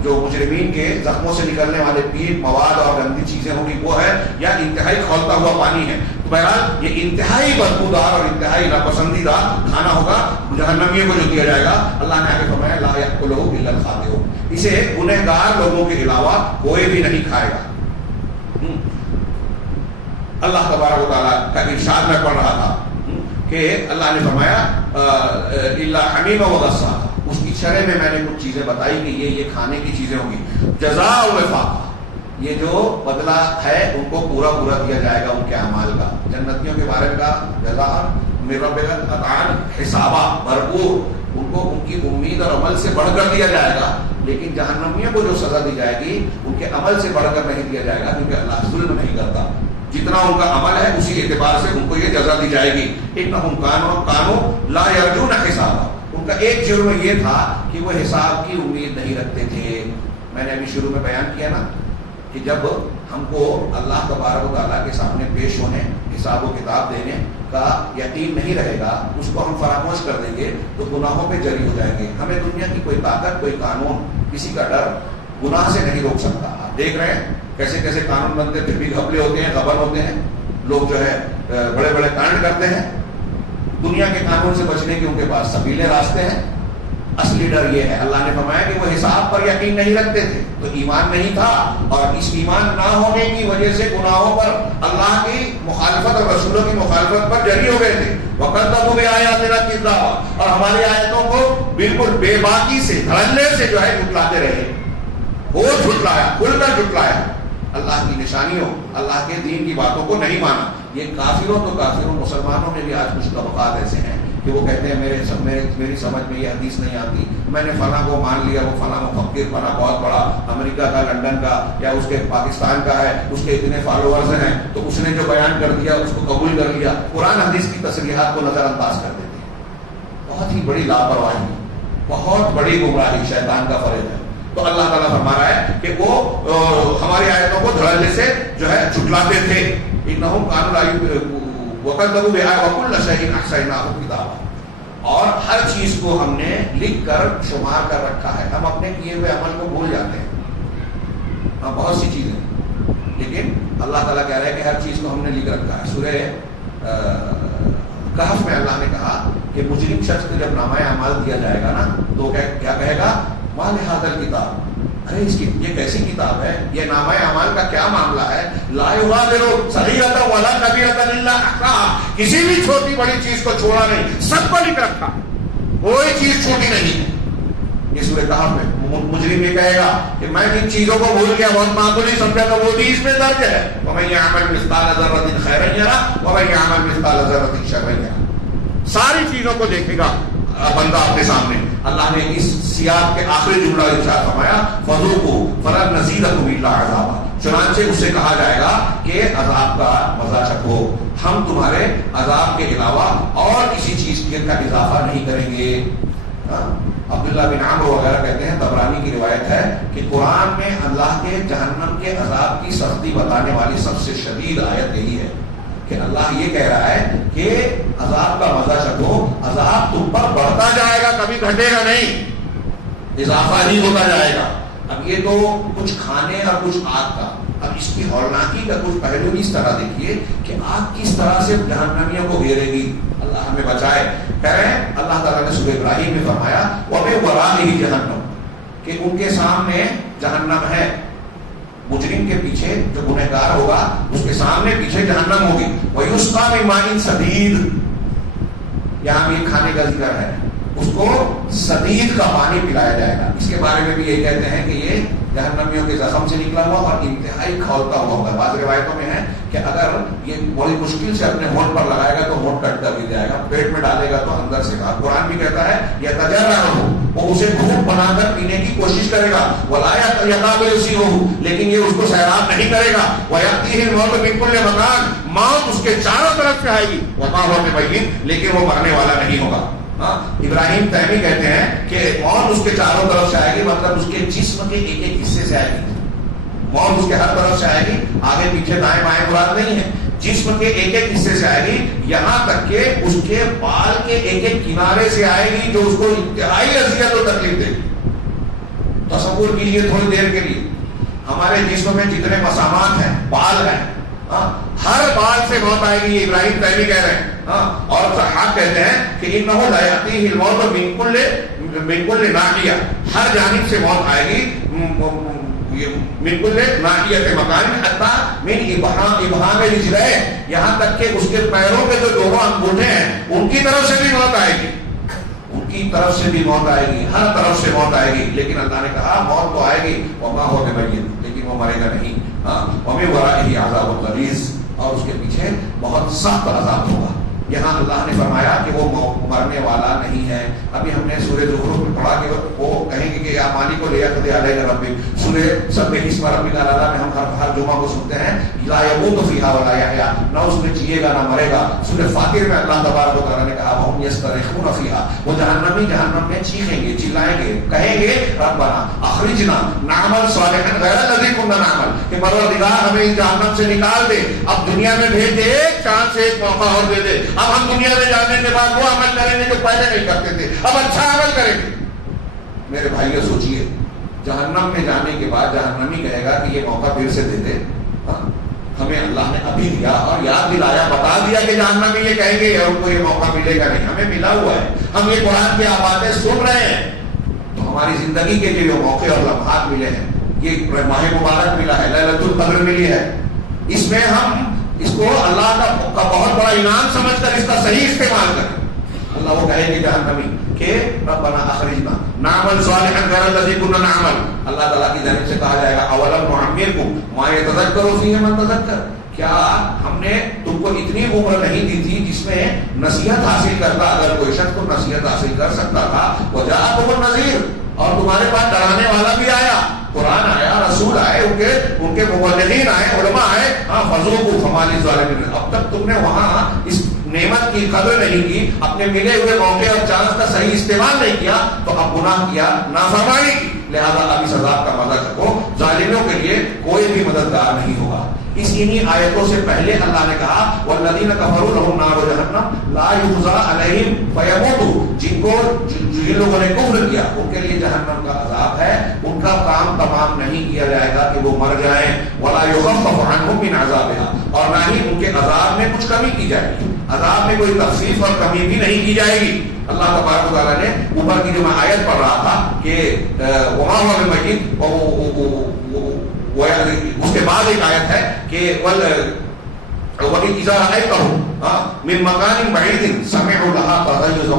جو مجرمین کے زخموں سے نکلنے والے پیٹ مواد اور گندی چیزیں ہوں گی وہ ہے، یا انتہائی کھولتا ہوا پانی ہے۔ بہرحال یہ انتہائی بدبودار اور انتہائی ناپسندیدہ کھانا ہوگا جہنمیوں کو جو دیا جائے گا۔ اللہ نے آگے فرمایا لا یأکلہ الا الخاطئون، اسے گنہگار لوگوں کے علاوہ کوئی بھی نہیں کھائے گا۔ اللہ تبارک و تعالیٰ کا ارشاد میں پڑھ رہا تھا کہ اللہ نے فرمایا الا حمیما وغساقا، اس کی شرح میں نے کچھ چیزیں بتائی کہ یہ کھانے کی چیزیں ہوں گی۔ جزاء وفاقا، یہ جو بدلہ ہے ان کو پورا دیا جائے گا ان کے اعمال کا۔ جنتیوں کے بارے میں کہا جزاء من ربک عطاء حسابا، بھرپور، ان کو ان کی امید اور عمل سے بڑھ کر دیا جائے گا، لیکن جہنمیوں کو جو سزا دی جائے گی ان کے عمل سے بڑھ کر نہیں دیا جائے گا، کیونکہ اللہ ظلم نہیں کرتا، جتنا ان کا عمل ہے اسی اعتبار سے ان کو یہ جزا دی جائے گی۔ انہم کانوا لا یرجون حسابا، ان کا ایک جرم یہ تھا کہ وہ حساب کی امید نہیں رکھتے تھے۔ میں نے ابھی شروع میں بیان کیا نا کہ جب ہم کو اللہ تبارک و تعالیٰ کے سامنے پیش ہونے، حساب و کتاب دینے کا یقین نہیں رہے گا، اس کو ہم فراموش کر دیں گے تو گناہوں پہ جری ہو جائیں گے۔ ہمیں دنیا کی کوئی طاقت، کوئی قانون، کسی کا ڈر گناہ سے نہیں روک سکتا۔ آپ دیکھ رہے ہیں کیسے کیسے قانون بنتے پھر بھی گھپلے ہوتے ہیں، غبن ہوتے ہیں، لوگ جو ہے بڑے بڑے کانڈ کرتے ہیں۔ دنیا کے قانون سے بچنے کے ان کے پاس سبیلے راستے ہیں۔ اصلی ڈر یہ ہے، اللہ نے فرمایا کہ وہ حساب پر یقین نہیں رکھتے تھے، تو ایمان نہیں تھا، اور اس ایمان نہ ہونے کی وجہ سے گناہوں پر، اللہ کی مخالفت اور رسولوں کی مخالفت پر جری ہو گئے تھے۔ وَكَذَّبُوا بِآيَاتِنَا كِذَّابًا، اور ہماری آیتوں کو بالکل بے باکی سے، دھڑلے سے جو ہے جھٹلاتے رہے، وہ جھٹلایا، کھل کر جھٹلایا، اللہ کی نشانیوں، اللہ کے دین کی باتوں کو نہیں مانا۔ یہ کافروں تو کافروں، مسلمانوں میں بھی آج کچھ طبقات ایسے ہیں کہ وہ کہتے ہیں میری سمجھ میں یہ حدیث نہیں آتی، میں نے فلاں کو مان لیا، وہ فلاں مفکر، فلاں بہت بڑا امریکہ کا، لندن کا، یا اس کے پاکستان کا ہے، اس کے اتنے فالوورز ہیں، تو اس نے جو بیان کر دیا اس کو قبول کر لیا، قرآن حدیث کی تصریحات کو نظر انداز کر دیتے ہیں۔ بہت ہی بڑی لاپرواہی، بہت بڑی گمراہی، شیطان کا فریب ہے۔ تو اللہ تعالیٰ فرما رہا ہے کہ وہ ہماری آیتوں کو دھڑلے سے جو ہے جھٹلاتے تھے۔ انہم کانوا لا وَكَذَّبُوا بِآيَاتِنَا وَكُلَّ شَيْءٍ أَحْصَيْنَاهُ كِتَابًا، اور ہر چیز کو ہم نے لکھ کر شمار کر رکھا ہے. ہم اپنے کیے ہوئے عمل کو بھول جاتے ہیں بہت سی چیزیں، لیکن اللہ تعالیٰ کہہ رہا ہے کہ ہر چیز کو ہم نے لکھ رکھا ہے. سورہ کہف میں اللہ نے کہا کہ مجرم شخص کو جب نامہ اعمال دیا جائے گا نا تو کیا کہے گا؟ ما لہذا الکتاب، ارے اس کی یہ کیسی کتاب ہے، یہ نامہ اعمال کا کیا معاملہ ہے؟ لا یغادر صغیرۃ ولا کبیرۃ الا احصاها، کسی بھی چھوٹی بڑی چیز کو چھوڑا نہیں، سب کو لکھ رکھا، کوئی چیز چھوٹی نہیں. یہ سورہ کہف میں مجرم یہ کہے گا کہ میں جن چیزوں کو بھول گیا، بہت معمولی سمجھا تھا، وہ بھی اس میں درج ہے. ومن یعمل مثقال ذرۃ خیرا یرہ ومن یعمل مثقال ذرۃ شرا یرہ. ساری چیزوں کو دیکھے گا بندہ اپنے سامنے. اللہ نے اس سیاق کے آخری جملہ ارشاد فرمایا فذوقوا فلن نزیدکم الا عذابا، چنانچہ اس سے کہا جائے گا کہ عذاب کا مزہ چکھو، ہم تمہارے عذاب کے علاوہ اور کسی چیز کا اضافہ نہیں کریں گے. عبداللہ بن عمرو وغیرہ کہتے ہیں، طبرانی کی روایت ہے کہ قرآن میں اللہ کے جہنم کے عذاب کی سختی بتانے والی سب سے شدید آیت یہی ہے کہ اللہ یہ کہہ رہا ہے کہ عذاب کا مزہ چکھو، عذاب تم پر بڑھتا جائے گا، کبھی گھٹے گا نہیں، اضافہ ہی ہوتا جائے گا. اب یہ تو کچھ کھانے اور کچھ آگ کا. اب اس کی ہولناکی کا کچھ پہلو اس طرح دیکھیے کہ آگ کس طرح سے جہنمیوں کو گھیرے گی. اللہ ہمیں بچائے. کہہ رہے ہیں اللہ تعالیٰ نے سورہ ابراہیم میں فرمایا وَمِن وَرَائِهِ جَهَنَّمُ، کہ ان کے سامنے جہنم ہے. مجرم کے پیچھے جو گنہگار ہوگا اس کے سامنے پیچھے جہنم ہوگی. وَيُسْقَى مِن مَاءٍ صَدِيدٍ، یہاں بھی کھانے کا ذکر ہے، اس کو صدید کا پانی پلایا جائے گا. اس کے بارے میں بھی یہی کہتے ہیں کہ یہ جہنمیوں کے زخم سے نکلا ہوا اور انتہائی کھولتا ہوا ہوگا. بعض روایتوں میں ہے کہ اگر یہ بڑی مشکل سے اپنے ہونٹ پر لگائے گا تو ہونٹ کٹ کر بھی جائے گا، پیٹ میں ڈالے گا تو اندر سے کہا. قرآن بھی کہتا ہے یتجرعہ، وہ اسے گھونٹ بنا کر پینے کی کوشش کرے گا. ولا یکاد یسیغہ، لیکن یہ اس کو سیراب نہیں کرے گا. ویأتیہ الموت من کل مکان، موت اس کے چاروں طرف سے آئے گی. وما هو بمیت، لیکن وہ مرنے والا نہیں ہوگا. ابراہیم تیمی کہتے ہیں کہ موت اس کے چاروں طرف سے آئے گی، مطلب اس کے جسم کے ایک ایک حصے سے آئے گی. موت اس کے ہر طرف سے آئے گی، آگے پیچھے دائیں بائیں مراد نہیں ہے، جسم کے ایک ایک حصے سے آئے گی، یہاں تک کہ اس کے بال کے ایک ایک کنارے سے آئے گی جو اس کو انتہائی اذیت و تکلیف دے گی. تصور کیجیے تھوڑی دیر کے لیے ہمارے جسم میں جتنے مسامات ہیں، بال ہیں، ہر بال سے موت آئے گی. ابراہیم تیمی کہہ رہے ہیں. اور صحابہ کہتے ہیں کہ انہ لا یاتیہ الموت من کل ناحیہ، ہر جانب سے موت آئے گی. من کل ناحیہ مکان حتی من ابہام رجلہ، یہاں تک کہ اس کے پیروں کے جو دونوں انگوٹھے ہیں ان کی طرف سے بھی موت آئے گی. ان کی طرف سے بھی موت آئے گی، ہر طرف سے موت آئے گی. لیکن اللہ نے کہا موت تو آئے گی وما هو بمیت، لیکن وہ مرے گا نہیں. ومن ورائہ عذاب غلیظ، اور اس کے پیچھے بہت سخت عذاب ہوگا. یہاں اللہ نے فرمایا کہ وہ مرنے والا نہیں ہے. ابھی ہم نے سورہ زخرف میں پڑھا کہ وہ کہیں گے کہ یا مالک لیقضی علیہ ربک. سورہ سبح اسم ربک الاعلی میں ہم ہر جمعہ کو سنتے ہیں لا یموت فیہا ولا یحیا، نہ اس میں جیے گا نہ مرے گا. سورہ فاطر میں اللہ تبارک و تعالیٰ نے کہا وہم یسترخون فیہا، وہ جہنمی جہنم میں چیخیں گے، چلائیں گے، کہیں گے ربنا اخرجنا نعمل صالحا غیر الذی کنا نعمل، کہ پروردگار ہمیں اس جہنم سے نکال دے، اب دنیا میں بھیج دے، ایک چانس سے ایک موقع اور دے دے. اب ہم دنیا میں جانے کے بعد وہ عمل کریں گے جو پہلے نہیں کرتے تھے، اب اچھا عمل کریں گے. میرے بھائیو سوچئے، جہنم میں جانے کے بعد جہنمی کہے گا کہ یہ موقع پھر سے دے دے. ہمیں اللہ نے ابھی دیا اور یاد دلایا، بتا دیا کہ جہنمی یہ کہیں گے ان کو یہ موقع ملے گا نہیں. ہمیں ملا ہوا ہے، ہم یہ قرآن کی باتیں سن رہے ہیں، تو ہماری زندگی کے جو موقع اور لمحات ملے ہیں، یہ ماہ مبارک ملا ہے، لیلۃ القدر ملی ہے، اس میں ہم اس کو اللہ کا بہت بڑا انعام سمجھ کر اس کا صحیح استعمال کریں. اللہ وہ کہے گی جہنمی کہ ربنا اخرجنا نعمل صالحا غیر الذی کنا نعمل. اللہ تعالیٰ کی جانب سے کہا جائے گا اولم نعمرکم ما یتذکر فیہ من تذکر، کیا ہم نے تم کو اتنی عمر نہیں دی تھی جس میں نصیحت حاصل کرتا اگر کوئی شخص کو نصیحت حاصل کر سکتا تھا. وجاءکم النذیر، اور تمہارے پاس ڈرانے والا بھی آیا، قرآن آیا، رسول آئے، ان کے مبلغین آئے، علماء آئے. فذوقوا فما للظالمین، اب تک تم نے وہاں اس نعمت کی قدر نہیں کی، اپنے ملے ہوئے موقع اور چانس کا صحیح استعمال نہیں کیا، تو اب گناہ کیا، نافرمانی کی، لہذا اب اس عذاب کا مزہ چکھو. ظالموں کے لیے کوئی بھی مددگار نہیں ہوگا. اس انہی آیتوں سے پہلے اللہ نے کہا والذین کفروا لهم نار جہنم لا یقضى علیہم فیموتوا، جن لوگوں نے کفر کیا ان کے لیے جہنم کا عذاب ہے. ان کا کام تمام نہیں کیا جائے گا کہ وہ مر جائیں. ولا یخفف عنہم من عذابها، اور نہ ہی ان کے عذاب میں کچھ کمی کی جائے گی. عذاب میں کوئی تخفیف اور کمی بھی نہیں کی جائے گی. اللہ تبارک و تعالیٰ نے اوپر کی جو میں آیت پڑھ رہا تھا کہ وما هو بمجید، اس کے بعد ایک آیت ہے کہ وَإِذْ إِذَا رَأَيْتَهُمْ مِنْ مَكَانٍ بَعِيدٍ سَمِعُوا لَهَا تَغَيُّظًا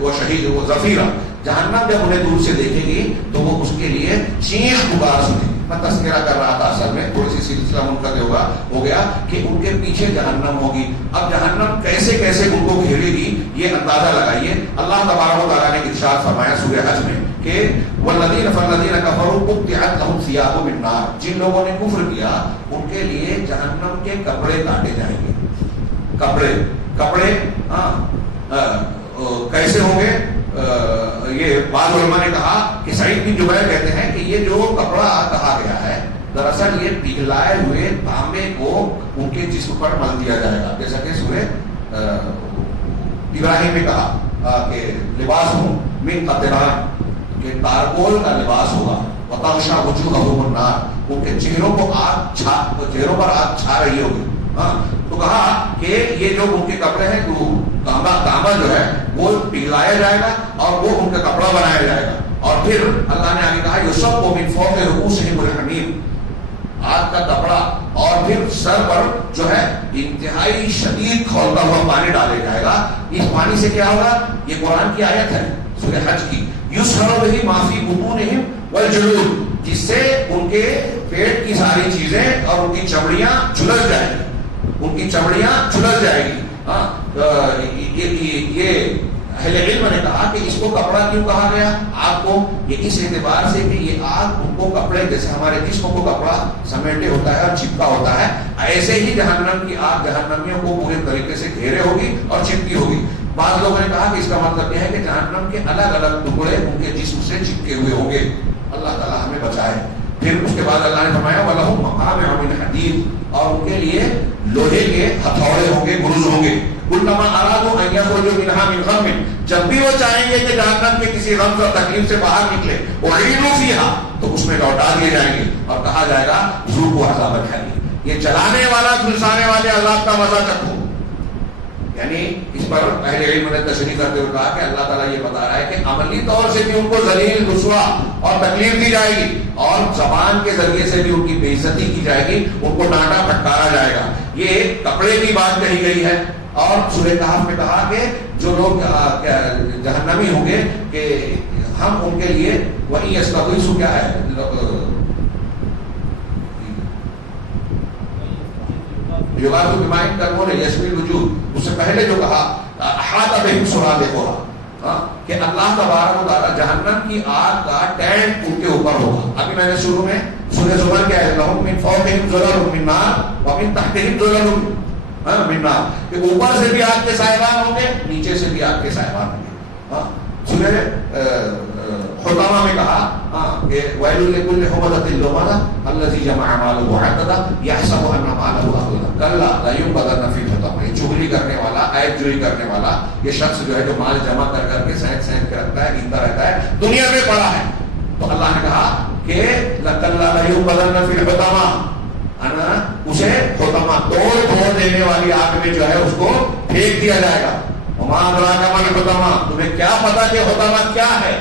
وَشَهِيقًا وَزَفِيرًا. جہنم جب انہیں دور سے دیکھے گی تو وہ اس کے لیے چیخ پکار سنے. میں تذکرہ کر رہا تھا، اصل میں تھوڑی سی سلسلہ منقطع ہو گیا کہ ان کے پیچھے جہنم ہوگی. اب جہنم کیسے کیسے ان کو گھیرے گی یہ اندازہ لگائیے. اللہ تبارک و تعالیٰ نے ارشاد فرمایا سورہ حج میں کہ والذین فالذین کفروا قطعت لهم ثیاب من نار. جن لوگوں نے کفر کیا ان کے لیے جہنم کے کپڑے کاٹے جائیں گے. کپڑے کیسے ہوں گے؟ یہ بعض علماء نے کہا کہ سعید بن جبیر کہتے ہیں کہ یہ جو کپڑا کہا گیا ہے دراصل یہ پگھلائے ہوئے تانبے کو ان کے جسم پر مل دیا جائے گا. جیسا کہ سورہ ابراہیم میں کہا کہ لباس ہوں من قطران، کہ تارکول کا لباس ہوگا. وتغشا وجوہہم النار، ان کے چہروں پر آگ چھا رہی ہوگی. تو کہا کہ یہ جو ان کے کپڑے ہیں تانبا جو ہے وہ پگھلایا جائے گا اور وہ ان کا کپڑا بنایا جائے گا. اور پھر اللہ نے آگے کہا یصب من فوق رؤوسہم الحمیم، آگ کا کپڑا اور پھر سر پر جو ہے انتہائی شدید کھولتا ہوا پانی ڈالے جائے گا. اس پانی سے کیا ہوگا؟ یہ قرآن کی آیت ہے سورہ حج کی. یصہر بہ ما فی بطونہم والجلود، جس سے ان کے پیٹ کی ساری چیزیں اور ان کی چمڑیاں جھلس جائیں گی. یہ اہل علم نے کہا کہ اس کو کپڑا کیوں کہا گیا آگ کو؟ یہ اس اعتبار سے کہ یہ آگ ان کو کپڑے جیسے ہمارے جسم کو کپڑا سمیٹے ہوتا ہے اور چپکا ہوتا ہے، ایسے ہی جہنم کی آگ جہنمیوں کو پورے طریقے سے گھیرے ہوگی اور چپکی ہوگی. بعض لوگوں نے کہا کہ اس کا مطلب یہ ہے کہ جہنم کے الگ الگ ٹکڑے ان کے جسم سے چپکے ہوئے ہوں گے. اللہ تعالیٰ ہمیں بچائے. پھر اس کے بعد اللہ نے فرمایا وَلَهُمْ مَقَامِعُ مِنْ حَدِيدٍ، اور ان کے لیے لوہے کے ہتھوڑے ہوں گے، گروز ہوں گے. كُلَّمَا أَرَادُوا أَن يَخْرُجُوا مِنْهَا مِنْ غَمٍ، جب بھی وہ چاہیں گے کہ جہنم کے کسی غم اور تکلیف سے باہر نکلے اُعِيدُوا فِيهَا، تو اس میں لوٹا دیے جائیں گے اور کہا جائے گا ذُوقُوا عَذَابَ الْحَرِيقِ، یہ جلانے والا جھلسانے والے عذاب کا مزہ چکھو. یعنی اس پر اہل علم نے تشریح کرتے ہوئے کہا کہ اللہ تعالیٰ یہ بتا رہا ہے کہ عملی طور سے بھی ان کو ذلیل رسوا اور تکلیف دی جائے گی اور زبان کے ذریعے سے بھی ان کی بے عزتی کی جائے گی، ان کو ڈانٹا پھٹکارا جائے گا. یہ کپڑے کی بات کہی گئی ہے. اور سورہ کہف میں کہا کہ جو لوگ جہنمی ہوں گے کہ ہم ان کے لیے وہی یستغیثوا کیا ہے یغاث بماء کالمہل یشوی الوجوہ، اس سے پہلے جو کہا احاط بہم سرادقها، کہ اللہ تبارک و تعالیٰ جہنم کی آگ کا ٹینٹ ان کے اوپر ہوگا. ابھی میں نے شروع میں سورہ زمر کیا ہے لہم من فوقہم ظلل من نار ومن تحتہم ظلل من نار، کہ اوپر سے بھی آگ کے سائبان ہوں گے، نیچے سے بھی آگ کے سائبان ہوں گے. سورہ حطامہ میں کہا کہ وَيْلٌ لِكُلِّ هُمَزَةٍ لُمَزَةٍ الَّذِي جَمَعَ مَالَهُ وَعَدَّدَهُ يَحْسَبُ أَنَّ مَالَهُ أَخْلَدَهُ كَلَّا لَيُنبَذَنَّ فِي الْحُطَمَةِ. چغلی کرنے والا، عیب جوئی کرنے والا یہ شخص جو ہے جو مال جمع کر کر کے سینت کے رکھتا ہے، گنتا رہتا ہے، دنیا میں پڑا ہے. تو اللہ نے کہا کہ كَلَّا لَيُنبَذَنَّ فِي الْحُطَمَةِ، اسے حطمہ توڑ دینے والی آگ میں جو ہے اس کو پھینک دیا جائے گا. وَمَا أَدْرَاكَ مَا الْحُطَمَةُ، تمہیں کیا پتا کہ حطمہ کیا ہے؟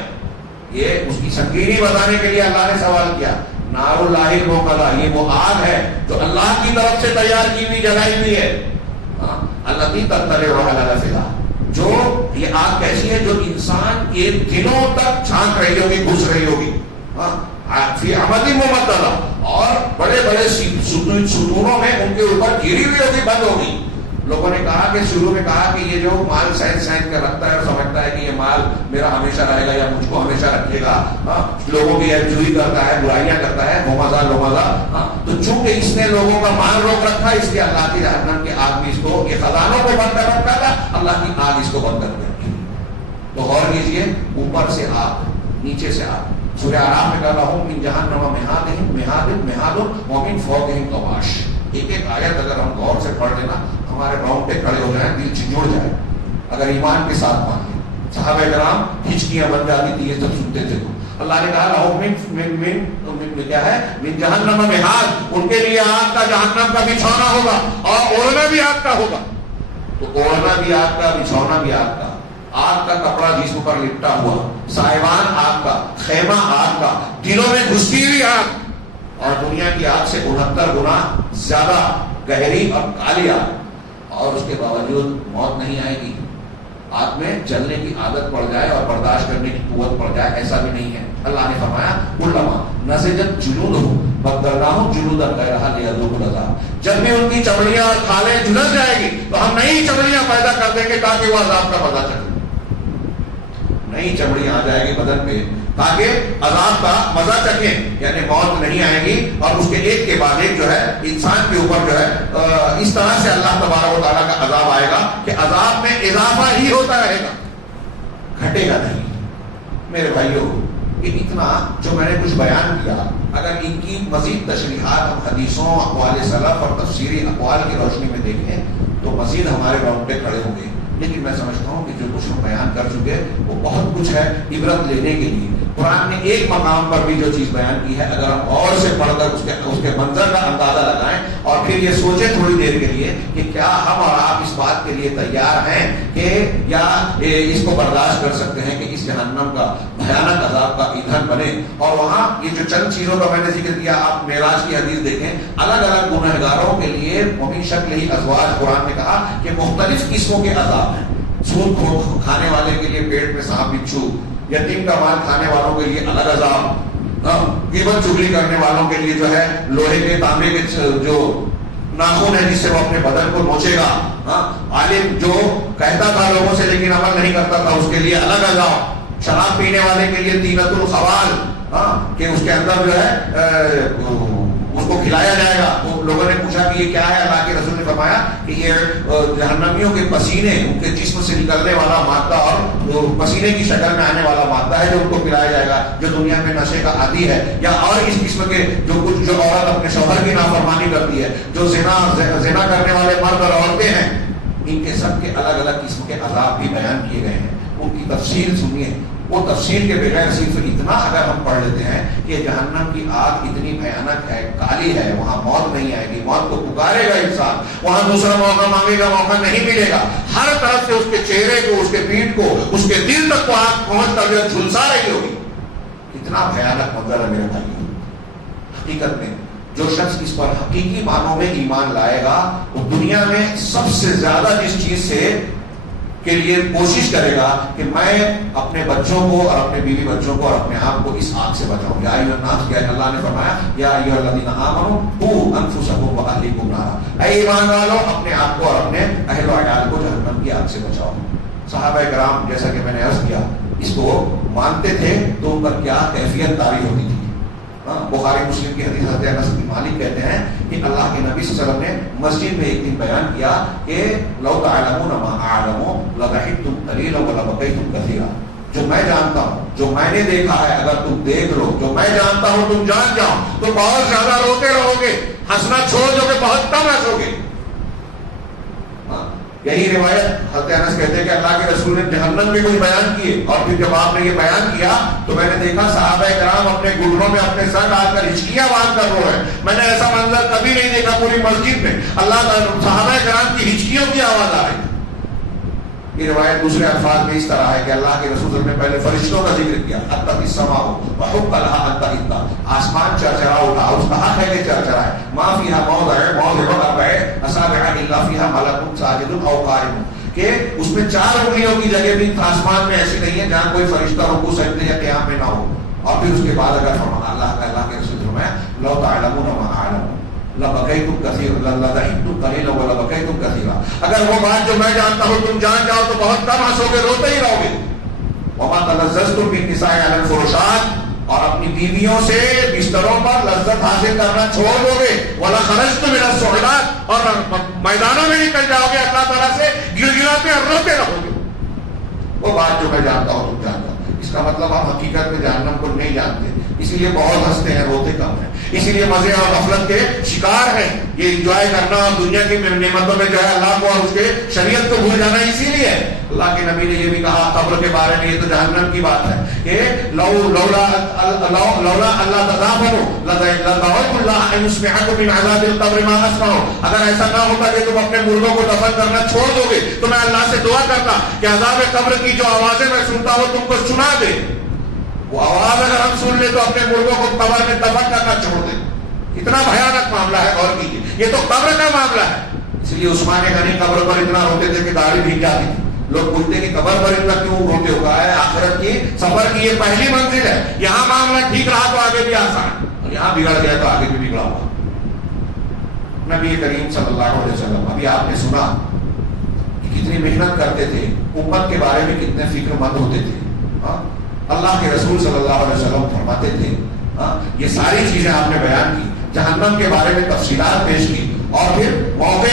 یہ اس کی سنگینی بتانے کے لیے اللہ نے سوال کیا. نار اللہ الموقدہ، یہ وہ آگ ہے جو اللہ کی طرف سے تیار کی ہوئی جلائی ہوئی ہے. التی تطلع علی الافئدہ، جو یہ آگ کیسی ہے جو انسان کے دلوں تک جھانک رہی ہوگی، گھس رہی ہوگی. فی عمد ممددہ، اور بڑے بڑے ستونوں میں ان کے اوپر گھری ہوئی ہوگی، بند ہوگی. لوگوں نے کہا کہ شروع میں کہا کہ یہ جو مال سینت کر رکھتا ہے اور سمجھتا ہے کہ یہ مال میرا ہمیشہ رہے گا یا مجھ کو ہمیشہ رکھے گا، لوگوں کی ایبجوئی کرتا ہے، برائیاں کرتا ہے، لومزہ، تو چونکہ اس نے لوگوں کا مال روک رکھا، اس لیے اللہ کی جہنم کی آگ بھی اس کو، یہ خزانوں کو بند کر رکھا تھا، اللہ کی آگ اس کو بند کر رکھی. تو غور کیجیے، اوپر سے آگ، نیچے سے آگ. سورہ اعراف میں کہا لہم من جہنم مہاد ومن فوقہم غواش. ایک ایک آیت اگر ہم غور سے پڑھ لینا ہمارے رونگٹے کھڑے ہو جائیں، دل جھنجھوڑ جائے. اگر ایمان کے ساتھ مان لیں. صحابہ کرام ہچکیاں بن جاتی تھی یہ سب سنتے تھے. تو اللہ نے کہا لہم من کیا ہے من جہنم مہاد، ان کے لیے آگ کا جہنم کا بچھونا ہوگا اور اوڑھنا بھی آگ کا ہوگا. تو اوڑھنا بھی آگ کا، بچھونا بھی آگ کا، آگ کا کپڑا جسم پر لپٹا ہوا، سائبان آگ کا، خیمہ آگ کا، دلوں میں گھستی ہوئی آگ، اور دنیا کی آگ سے 69 گنا زیادہ گہری اور کالی آگ. اور اس کے باوجود موت نہیں آئے گی. آگ میں جلنے کی عادت پڑ جائے اور برداشت کرنے کی قوت پڑ جائے ایسا بھی نہیں ہے. اللہ نے فرمایا کلما نضجت جلودہم بدلناہم جلودا غیرہا لیذوقوا العذاب، جب بھی ان کی چمڑیاں اور کھالیں جھلس جائے گی تو ہم نئی چمڑیاں پیدا کر دیں گے تاکہ وہ عذاب کا مزہ چکھیں. نئی چمڑیاں آ جائے گی بدن پہ تاکہ عذاب کا مزہ چکھیں. یعنی موت نہیں آئے گی اور اس کے ایک کے بعد ایک جو ہے انسان کے اوپر جو ہے اس طرح سے اللہ تبارک و تعالیٰ کا عذاب آئے گا کہ عذاب میں اضافہ ہی ہوتا رہے گا، گھٹے گا نہیں. میرے بھائیوں، یہ اتنا جو میں نے کچھ بیان کیا، اگر ان کی مزید تشریحات ہم حدیثوں، اقوال سلف اور تفسیری اقوال کی روشنی میں دیکھیں تو مزید ہمارے رونگٹے کھڑے ہوں گے. لیکن میں سمجھتا ہوں کہ جو کچھ ہم بیان کر چکے وہ بہت کچھ ہے عبرت لینے کے لیے. قرآن نے ایک مقام پر بھی جو چیز بیان کی ہے اگر ہم اور سے پڑھ کر اس کے منظر کا اندازہ لگائیں اور پھر یہ سوچیں تھوڑی دیر کے لیے کہ کیا ہم اور آپ اس بات کے لیے تیار ہیں کہ یا اس کو برداشت کر سکتے ہیں کہ اس جہنم کا بھیانک عذاب کا ایندھن بنے. اور وہاں یہ جو چند چیزوں کا میں نے ذکر کیا، آپ معراج کی حدیث دیکھیں، الگ الگ گنہگاروں کے لیے ومن شکلہ ازواج، قرآن نے کہا کہ مختلف قسموں کے عذاب ہیں. سود کھانے والے کے لیے پیٹ میں سانپ بچھو، یتیم کا مال کھانے والوں کے لیے الگ عذاب، غیبت چغلی کرنے والوں کے لیے جو ہے لوہے کے تانبے کے جو ناخن ہے جس سے وہ اپنے بدن کو نوچے گا، عالم جو کہتا تھا لوگوں سے لیکن عمل نہیں کرتا تھا اس کے لیے الگ عذاب، شراب پینے والے کے لیے طینۃ الخوال، کہ اس کے اندر جو ہے اس کو کھلایا جائے گا. تو لوگوں نے پوچھا کہ یہ کیا ہے؟ اللہ کے رسول نے فرمایا کہ یہ جہنمیوں کے پسینے، ان کے جسم سے نکلنے والا مادہ اور پسینے کی شکل میں آنے والا مادہ ہے جو ان کو پلایا جائے گا. جو دنیا میں نشے کا عادی ہے یا اور اس قسم کے جو عورت اپنے شوہر کی نافرمانی کرتی ہے، جو زنا کرنے والے مرد اور عورتیں ہیں، ان کے سب کے الگ الگ قسم کے عذاب بھی بیان کیے گئے ہیں. ان کی تفصیل سنیے. وہ تفسیر کے بغیر صرف اتنا اگر ہم پڑھ لیتے ہیں کہ جہنم کی آگ اتنی بھیانک ہے، کالی ہے، وہاں موت نہیں آئے گی، موت کو پکارے گا انسان، وہاں دوسرا موقع مانگے گا، موقع نہیں ملے گا. ہر طرف سے اس کے چہرے کو، اس کے پیٹھ کو، اس کے دل تک کو آگ پہنچ کر جو جھلسا رہی ہوگی. کتنا بھیانک منظر ہے میرے بھائی. حقیقت میں جو شخص اس پر حقیقی معنوں میں ایمان لائے گا وہ دنیا میں سب سے زیادہ جس چیز سے کے لیے کوشش کرے گا کہ میں اپنے بچوں کو اور اپنے بیوی بچوں کو اور اپنے آپ کو اس آگ سے بچاؤں. یا ایھا الناس، کیا اللہ نے فرمایا یا ایھا الذین آمنوا قوا انفسکم واہلیکم نارا، اے ایمان والو اپنے آپ کو اور اپنے اہل و عیال کو جہنم کی آگ سے بچاؤ. صحابہ کرام جیسا کہ میں نے عرض کیا اس کو مانتے تھے تو ان پر کیا کیفیت طاری ہوتی تھی. بخاری مسلم کی حدیث حضرت انس بن مالک کہتے ہیں کہ اللہ کے نبی صلی اللہ علیہ وسلم نے مسجد میں ایک دن بیان کیا کہ لو تعلمون ما اعلم لضحكتم قليلا ولبكيتم كثيرا. جو میں جانتا ہوں، جو میں نے دیکھا ہے، اگر تم دیکھ لو، جو میں جانتا ہوں تم جان جاؤ تو بہت زیادہ روتے رہو گے، ہنسنا چھوڑ دو گے، بہت کم ہنسو گے. یہی روایت حضرت انس کہتے ہیں کہ اللہ کے رسول نے جہنم میں کچھ بیان کیے اور پھر جب آپ نے یہ بیان کیا تو میں نے دیکھا صحابہ کرام اپنے گھٹنوں میں اپنے سر ڈال کر ہچکیاں باندھ کر رو رہے ہیں. میں نے ایسا منظر کبھی نہیں دیکھا پوری مسجد میں. اللہ تعالیٰ صحابہ کرام کی ہچکیوں کی آواز آ رہی. یہ روایت دوسرے الفاظ میں اس طرح ہے کہ اللہ کے رسول نے پہلے فرشتوں کا ذکر کیا، حتی السماء وحق لها ان تحط، آسمان چرچرا اٹھا، اس کا حق ہے کہ چرچرائے. ما فيها موضع اربع اصابع الا فيها ملك ساجد او قائم، کہ اس میں 4 انگلیوں کی جگہ بھی آسمان میں ایسی نہیں ہے جہاں کوئی فرشتہ رکوع سجدے یا قیام میں نہ ہو. اور پھر اس کے بعد اگر اللہ کے رسول فرمایا لو تعلمون ما اعلم لبکیتم کثیرا لضحکتم قلیلا ولبکیتم کثیرا، اگر وہ بات جو میں جانتا ہوں تم جان جاؤ تو بہت کم ہنسو گے، روتے ہی رہو گے. وما تلذذتم بالنساء علی الفرشات، اور اپنی بیویوں سے بستروں پر لذت حاصل کرنا چھوڑ دو گے. ولخرجتم من الصعودات، اور میدانوں میں نکل جاؤ گے اللہ تعالیٰ سے گڑگڑاتے اور روتے رہو گے. وہ بات جو میں جانتا ہوں تم جانتا ہو. اس کا مطلب ہم حقیقت میں جہنم کو نہیں جانتے. اسی لیے بہت ہنستے ہیں، روتے کم ہیں، اسی لیے مزے اور غفلت کے شکار ہیں. یہ انجوائے کرنا اور دنیا کی نعمتوں میں جو ہے اللہ کو اور اس کے شریعت کو بھول جانا اسی لیے. اللہ کے نبی نے یہ بھی کہا قبر کے بارے میں، یہ تو جہنم کی بات ہے کہ لولا اللہ تدافنوا لدعوت اللہ ان يسمعكم من عذاب القبر ما اسمعوا. اگر ایسا نہ ہوتا کہ تم اپنے مردوں کو دفن کرنا چھوڑ دو گے تو میں اللہ سے دعا کرتا کہ عذاب قبر کی جو آوازیں میں سنتا ہوں تم کو سنا دے. وہ آواز اگر ہم سن لیں تو اپنے مردوں کو قبر میں دفن کرنا چھوڑ دیں. اتنا بھیانک معاملہ ہے، غور کیجیے، یہ تو قبر کا معاملہ ہے. اس لیے عثمان غنی قبر پر اتنا روتے تھے کہ داڑھی بھیگ جاتی تھی. لوگ پوچھتے کہ قبر پر اتنا کیوں روتے ہو؟ ہے آخرت کی سفر کی یہ پہلی منزل ہے. یہاں معاملہ ٹھیک رہا تو آگے بھی آسان، اور یہاں بگڑ گیا تو آگے بھی بگڑا ہوا. نبی کریم صلی اللہ علیہ وسلم، ابھی آپ نے سنا کہ کتنی محنت کرتے تھے، امت کے بارے میں کتنے فکر مند ہوتے تھے. اللہ کے رسول صلی اللہ علیہ وسلم فرماتے تھے، یہ ساری چیزیں آپ نے بیان کی، جہنم کے بارے میں تفصیلات پیش کی، اور پھر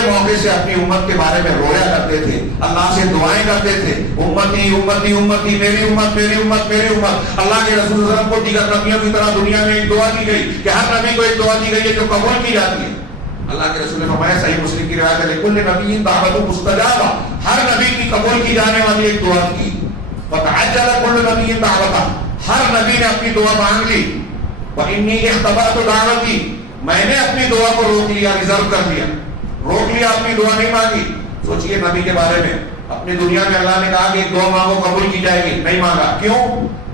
موقع سے اپنی امت کے بارے میں رویا کرتے تھے، اللہ سے دعائیں کرتے تھے، امتی امتی امتی، میری امت میری امت میری امت. اللہ کے رسول صلی اللہ علیہ وسلم کو دیگر نبیوں کی طرح دنیا میں ایک دعا دی گئی کہ ہر نبی کو ایک دعا دی گئی ہے جو قبول کی جاتی ہے. اللہ کے رسول نے فرمایا، صحیح مسلم کی روایت ہے، لکل نبی دعوت مستجابہ، ہر نبی کی قبول کی جانے والی ایک دعا تھی. فتعجل كل نبی دعوتہ، ہر نبی نے اپنی دعا مانگ لی. وانی اختبأت دعوتی، میں نے اپنی دعا کو روک لیا، ریزرو کر دیا، روک لیا، اپنی دعا نہیں مانگی. سوچئے نبی کے بارے میں، اپنی دنیا میں اللہ نے کہا کہ ایک دعا مانگو قبول کی جائے گی، نہیں مانگا. کیوں؟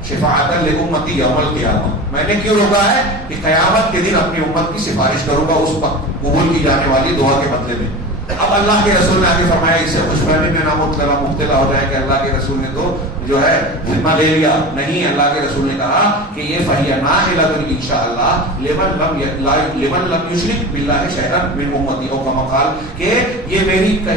شفاعتا لامتی یوم القیامہ. میں نے کیوں روکا ہے؟ کہ قیامت کے دن اپنی امت کی سفارش کروں گا اس وقت قبول کی جانے والی دعا کے بدلے میں. اب اللہ کے رسول نے آگے فرمایا، اس سے خوش فہمی میں نہ مبتلا ہو جائے کہ اللہ کے رسول نے تو جو ہے ذمہ لے لیا. نہیں، اللہ کے رسول نے کہا کہ یہ فہی ناحلۃ انشاءاللہ لمن لم یشرک باللہ شیئا من امتی، او کما قال، کہ یہ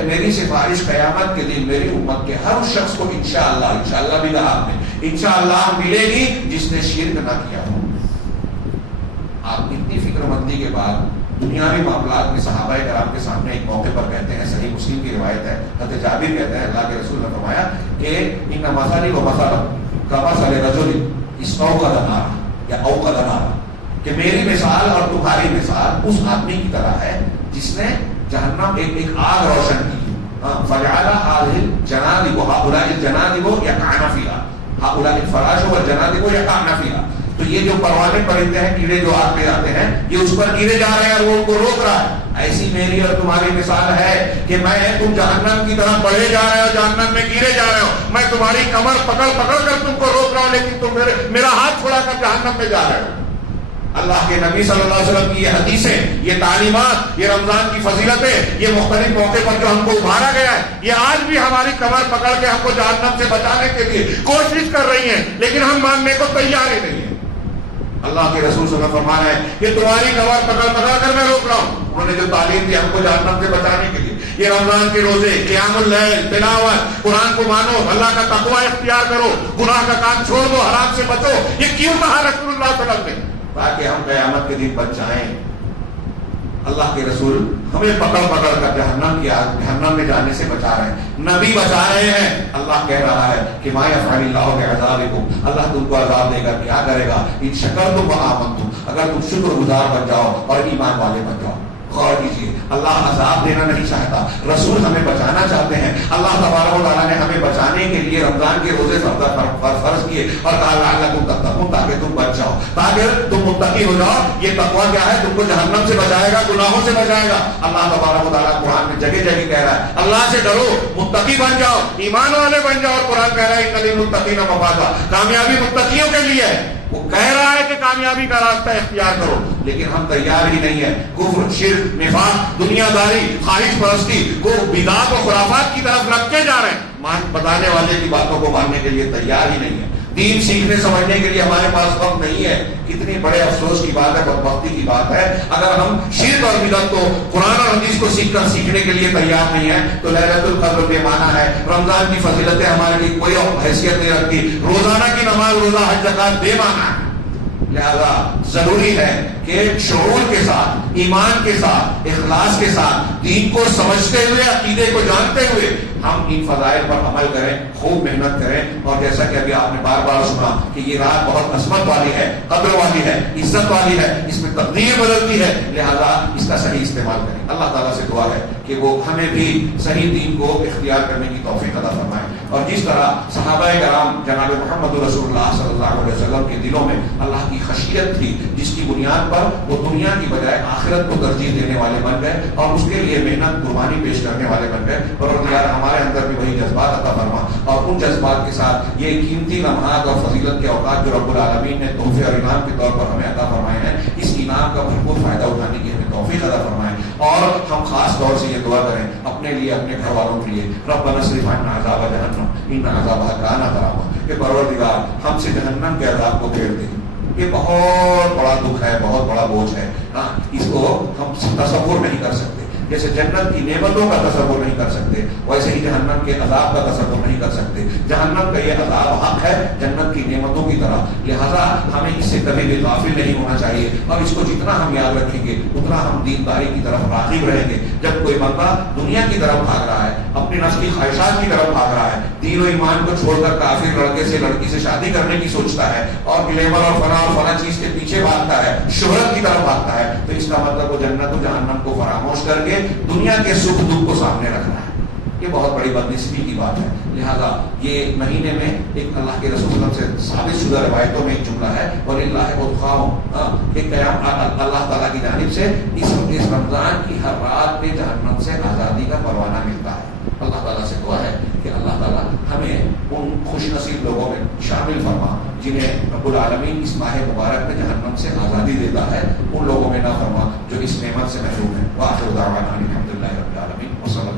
میری سفارش قیامت کے دن میری امت کے ہر اس شخص کو انشاءاللہ بھی کہا آپ نے، انشاءاللہ ملے گی جس نے شرک نہ کیا ہو. آپ اتنی فکر مندی کے بعد دنیاوی معاملات میں صحابہ کرام کے سامنے ایک موقع پر کہتے ہیں، صحیح مسلم کی روایت ہے، حضرت جابر کہتے ہیں اللہ کے رسول نے فرمایا کہ ان مثلی و مثل کمثل رجل استوقد نارا یا اوقد نارا، کہ میری مثال اور تمہاری مثال اس آدمی کی طرح ہے جس نے جہنم ایک آگ روشن کی. فجعل هذه الجنادب هؤلاء الجنادب يقعن فيها، هؤلاء الفراش والجنادب يقعن فيها. تو یہ جو پروانے پرندے ہیں، کیڑے جو آگ پہ جاتے ہیں، یہ اس پر گرے جا رہے ہیں اور وہ ان کو روک رہا ہے. ایسی میری اور تمہاری مثال ہے کہ تم جہنم کی طرح بڑھے جا رہے ہو، جہنم میں گرے جا رہے ہو. میں تمہاری کمر پکڑ کر تم کو روک رہا ہوں، لیکن تم میرا ہاتھ چھوڑا کر جہنم میں جا رہے ہو. اللہ کے نبی صلی اللہ علیہ وسلم کی یہ حدیثیں، یہ تعلیمات، یہ رمضان کی فضیلتیں، یہ مختلف موقع پر جو ہم کو ابھارا گیا ہے، یہ آج بھی ہماری کمر پکڑ کے ہم کو جہنم سے بچانے کے لیے کوشش کر رہی ہیں، لیکن ہم ماننے کو تیار ہی نہیں ہیں. اللہ کے رسول صلی اللہ علیہ وسلم فرمانا ہے کہ تمہاری کمر پکڑ کر میں روک رہا ہوں. انہوں نے جو تعلیم دی ہم کو جہنم سے بچانے کے لیے، یہ رمضان کے روزے، قیام اللیل، تلاوت، قرآن کو مانو، اللہ کا تقوی اختیار کرو، گناہ کا کام چھوڑ دو، حرام سے بچو، یہ کیوں کہا رسول اللہ صلی اللہ علیہ وسلم نے؟ تاکہ ہم قیامت کے دن بچ جائیں. اللہ کے رسول ہمیں پکڑ کر جہنم میں جانے سے بچا رہے ہیں، نبی بچا رہے ہیں. اللہ کہہ رہا ہے کہ ما یفعل اللہ بعذابکم، اللہ تم کو عذاب دے گا، کیا کرے گا؟ ان شکرتم وآمنتم، اگر تم شکر گزار بن جاؤ اور ایمان والے بن جاؤ. غور کیجیے، اللہ عذاب دینا نہیں چاہتا، رسول ہمیں بچانا چاہتے ہیں. اللہ تبارک و تعالیٰ نے ہمیں بچانے کے لیے رمضان کے روزے فرض کیے اور کہا لعلکم تتقون، تاکہ تم بچ جاؤ، تاکہ تم متقی ہو جاؤ. یہ تقویٰ کیا ہے؟ تم کو جہنم سے بچائے گا، گناہوں سے بچائے گا. اللہ تبارک و تعالیٰ قرآن میں جگہ جگہ کہہ رہا ہے اللہ سے ڈرو، متقی بن جاؤ، ایمان والے بن جاؤ. اور قرآن کہہ رہا ہے ان للمتقین مفازا، کامیابی متقیوں کے لیے ہے. وہ کہہ رہا ہے کہ کامیابی کا راستہ اختیار کرو، لیکن ہم تیار ہی نہیں ہیں. کفر، شرک، نفاق، دنیا داری، خواہش پرستی کو بدعات و خرافات کی طرف رکھ کے جا رہے ہیں. بتانے والے کی باتوں کو ماننے کے لیے تیار ہی نہیں ہے. دین سیکھنے سمجھنے کے لیے ہمارے پاس وقت نہیں ہے. کتنی بڑے افسوس کی بات ہے، بدبختی کی بات ہے. اگر ہم شرک اور بدعت کو، قرآن اور حدیث کو سیکھنے کے لیے تیار نہیں ہے تو لیلۃ القدر بے معنی ہے. رمضان کی فضیلتیں ہمارے لیے کوئی حیثیت نہیں رکھتی. روزانہ کی نماز، روزہ، حج، زکات بے معنی ہے. لہذا ضروری ہے کہ شعور کے ساتھ، ایمان کے ساتھ، اخلاص کے ساتھ، دین کو سمجھتے ہوئے، عقیدے کو جانتے ہوئے ہم ان فضائل پر عمل کریں، خوب محنت کریں، اور جیسا کہ ابھی آپ نے بار بار سنا کہ یہ رات بہت عظمت والی ہے، قدر والی ہے، عزت والی ہے، اس میں تقدیر بدلتی ہے، لہذا اس کا صحیح استعمال کریں۔ اللہ تعالیٰ سے دعا ہے کہ وہ ہمیں بھی صحیح دین کو اختیار کرنے کی توفیق عطا فرمائے، اور جس طرح صحابہ کرام جناب محمد رسول اللہ صلی اللہ علیہ وسلم کے دلوں میں اللہ کی خشیت تھی، جس کی بنیاد پر وہ دنیا کی بجائے آخرت کو ترجیح دینے والے بن گئے اور اس کے لیے محنت قربانی پیش کرنے والے بن گئے، اور یار ہمارے اندر بھی وہی جذبات عطا فرما، اور ان جذبات کے ساتھ یہ قیمتی لمحات اور فضیلت کے اوقات جو رب العالمین نے تحفے اور انعام کے طور پر ہمیں عطا فرمائے ہیں، اس انعام کا بھرپور فائدہ اٹھانے کی ہمیں توفیق عطا فرمائے، اور ہم خاص طور سے یہ دعا کریں اپنے لیے، اپنے گھر والوں کے لیے، ربنا اصرف عنا عذاب جہنم ان عذابها کان غراما، کہ پروردگار ہم سے جہنم کے عذاب کو پھیر دے۔ یہ بہت بڑا دکھ ہے، بہت بڑا بوجھ ہے، ہاں اس کو ہم تصور نہیں کر سکتے، جیسے جنت کی نعمتوں کا تصور نہیں کر سکتے ویسے ہی جہنم کے عذاب کا تصور نہیں کر سکتے۔ جہنم کا یہ عذاب حق ہے جنت کی نعمتوں کی طرح، لہذا ہمیں اس سے کبھی بھی غافل نہیں ہونا چاہیے، اور اس کو جتنا ہم یاد رکھیں گے اتنا ہم دینداری کی طرف راغب رہیں گے۔ جب کوئی بندہ دنیا کی طرف بھاگ رہا ہے، اپنی نفس کی خواہشات کی طرف بھاگ رہا ہے، دین و ایمان کو چھوڑ کر کافر لڑکے سے لڑکی سے شادی کرنے کی سوچتا ہے، اور گلیمر اور فلاں چیز کے پیچھے بھاگتا ہے، شہرت کی طرف بھاگتا ہے، تو اس کا مطلب وہ جنت و جہنم کو فراموش کر کے دنیا کے سکھ دکھ کو سامنے رکھنا ہے۔ یہ بہت بڑی بدنصیبی کی بات ہے، لہذا یہ مہینے میں ایک اللہ کے رسول صلی اللہ علیہ وسلم سے ثابت شدہ روایتوں میں ایک جملہ ہے، وَلِلَّهِ أُتْقَاهُمْ، کہ قیام اللہ تعالیٰ کی جانب سے اس رمضان کی ہر رات میں جہنم سے آزادی کا پروانہ ملتا ہے۔ اللہ تعالیٰ سے دعا ہے کہ اللہ تعالیٰ ہمیں ان خوش نصیب لوگوں میں شامل فرما جنہیں رب العالمین اس ماہ مبارک میں جہنم سے آزادی دیتا ہے، ان لوگوں میں نہ فرما جو اس نعمت سے محروم ہیں۔ وآخر دعوانا الحمد للہ رب العالمین، وصلی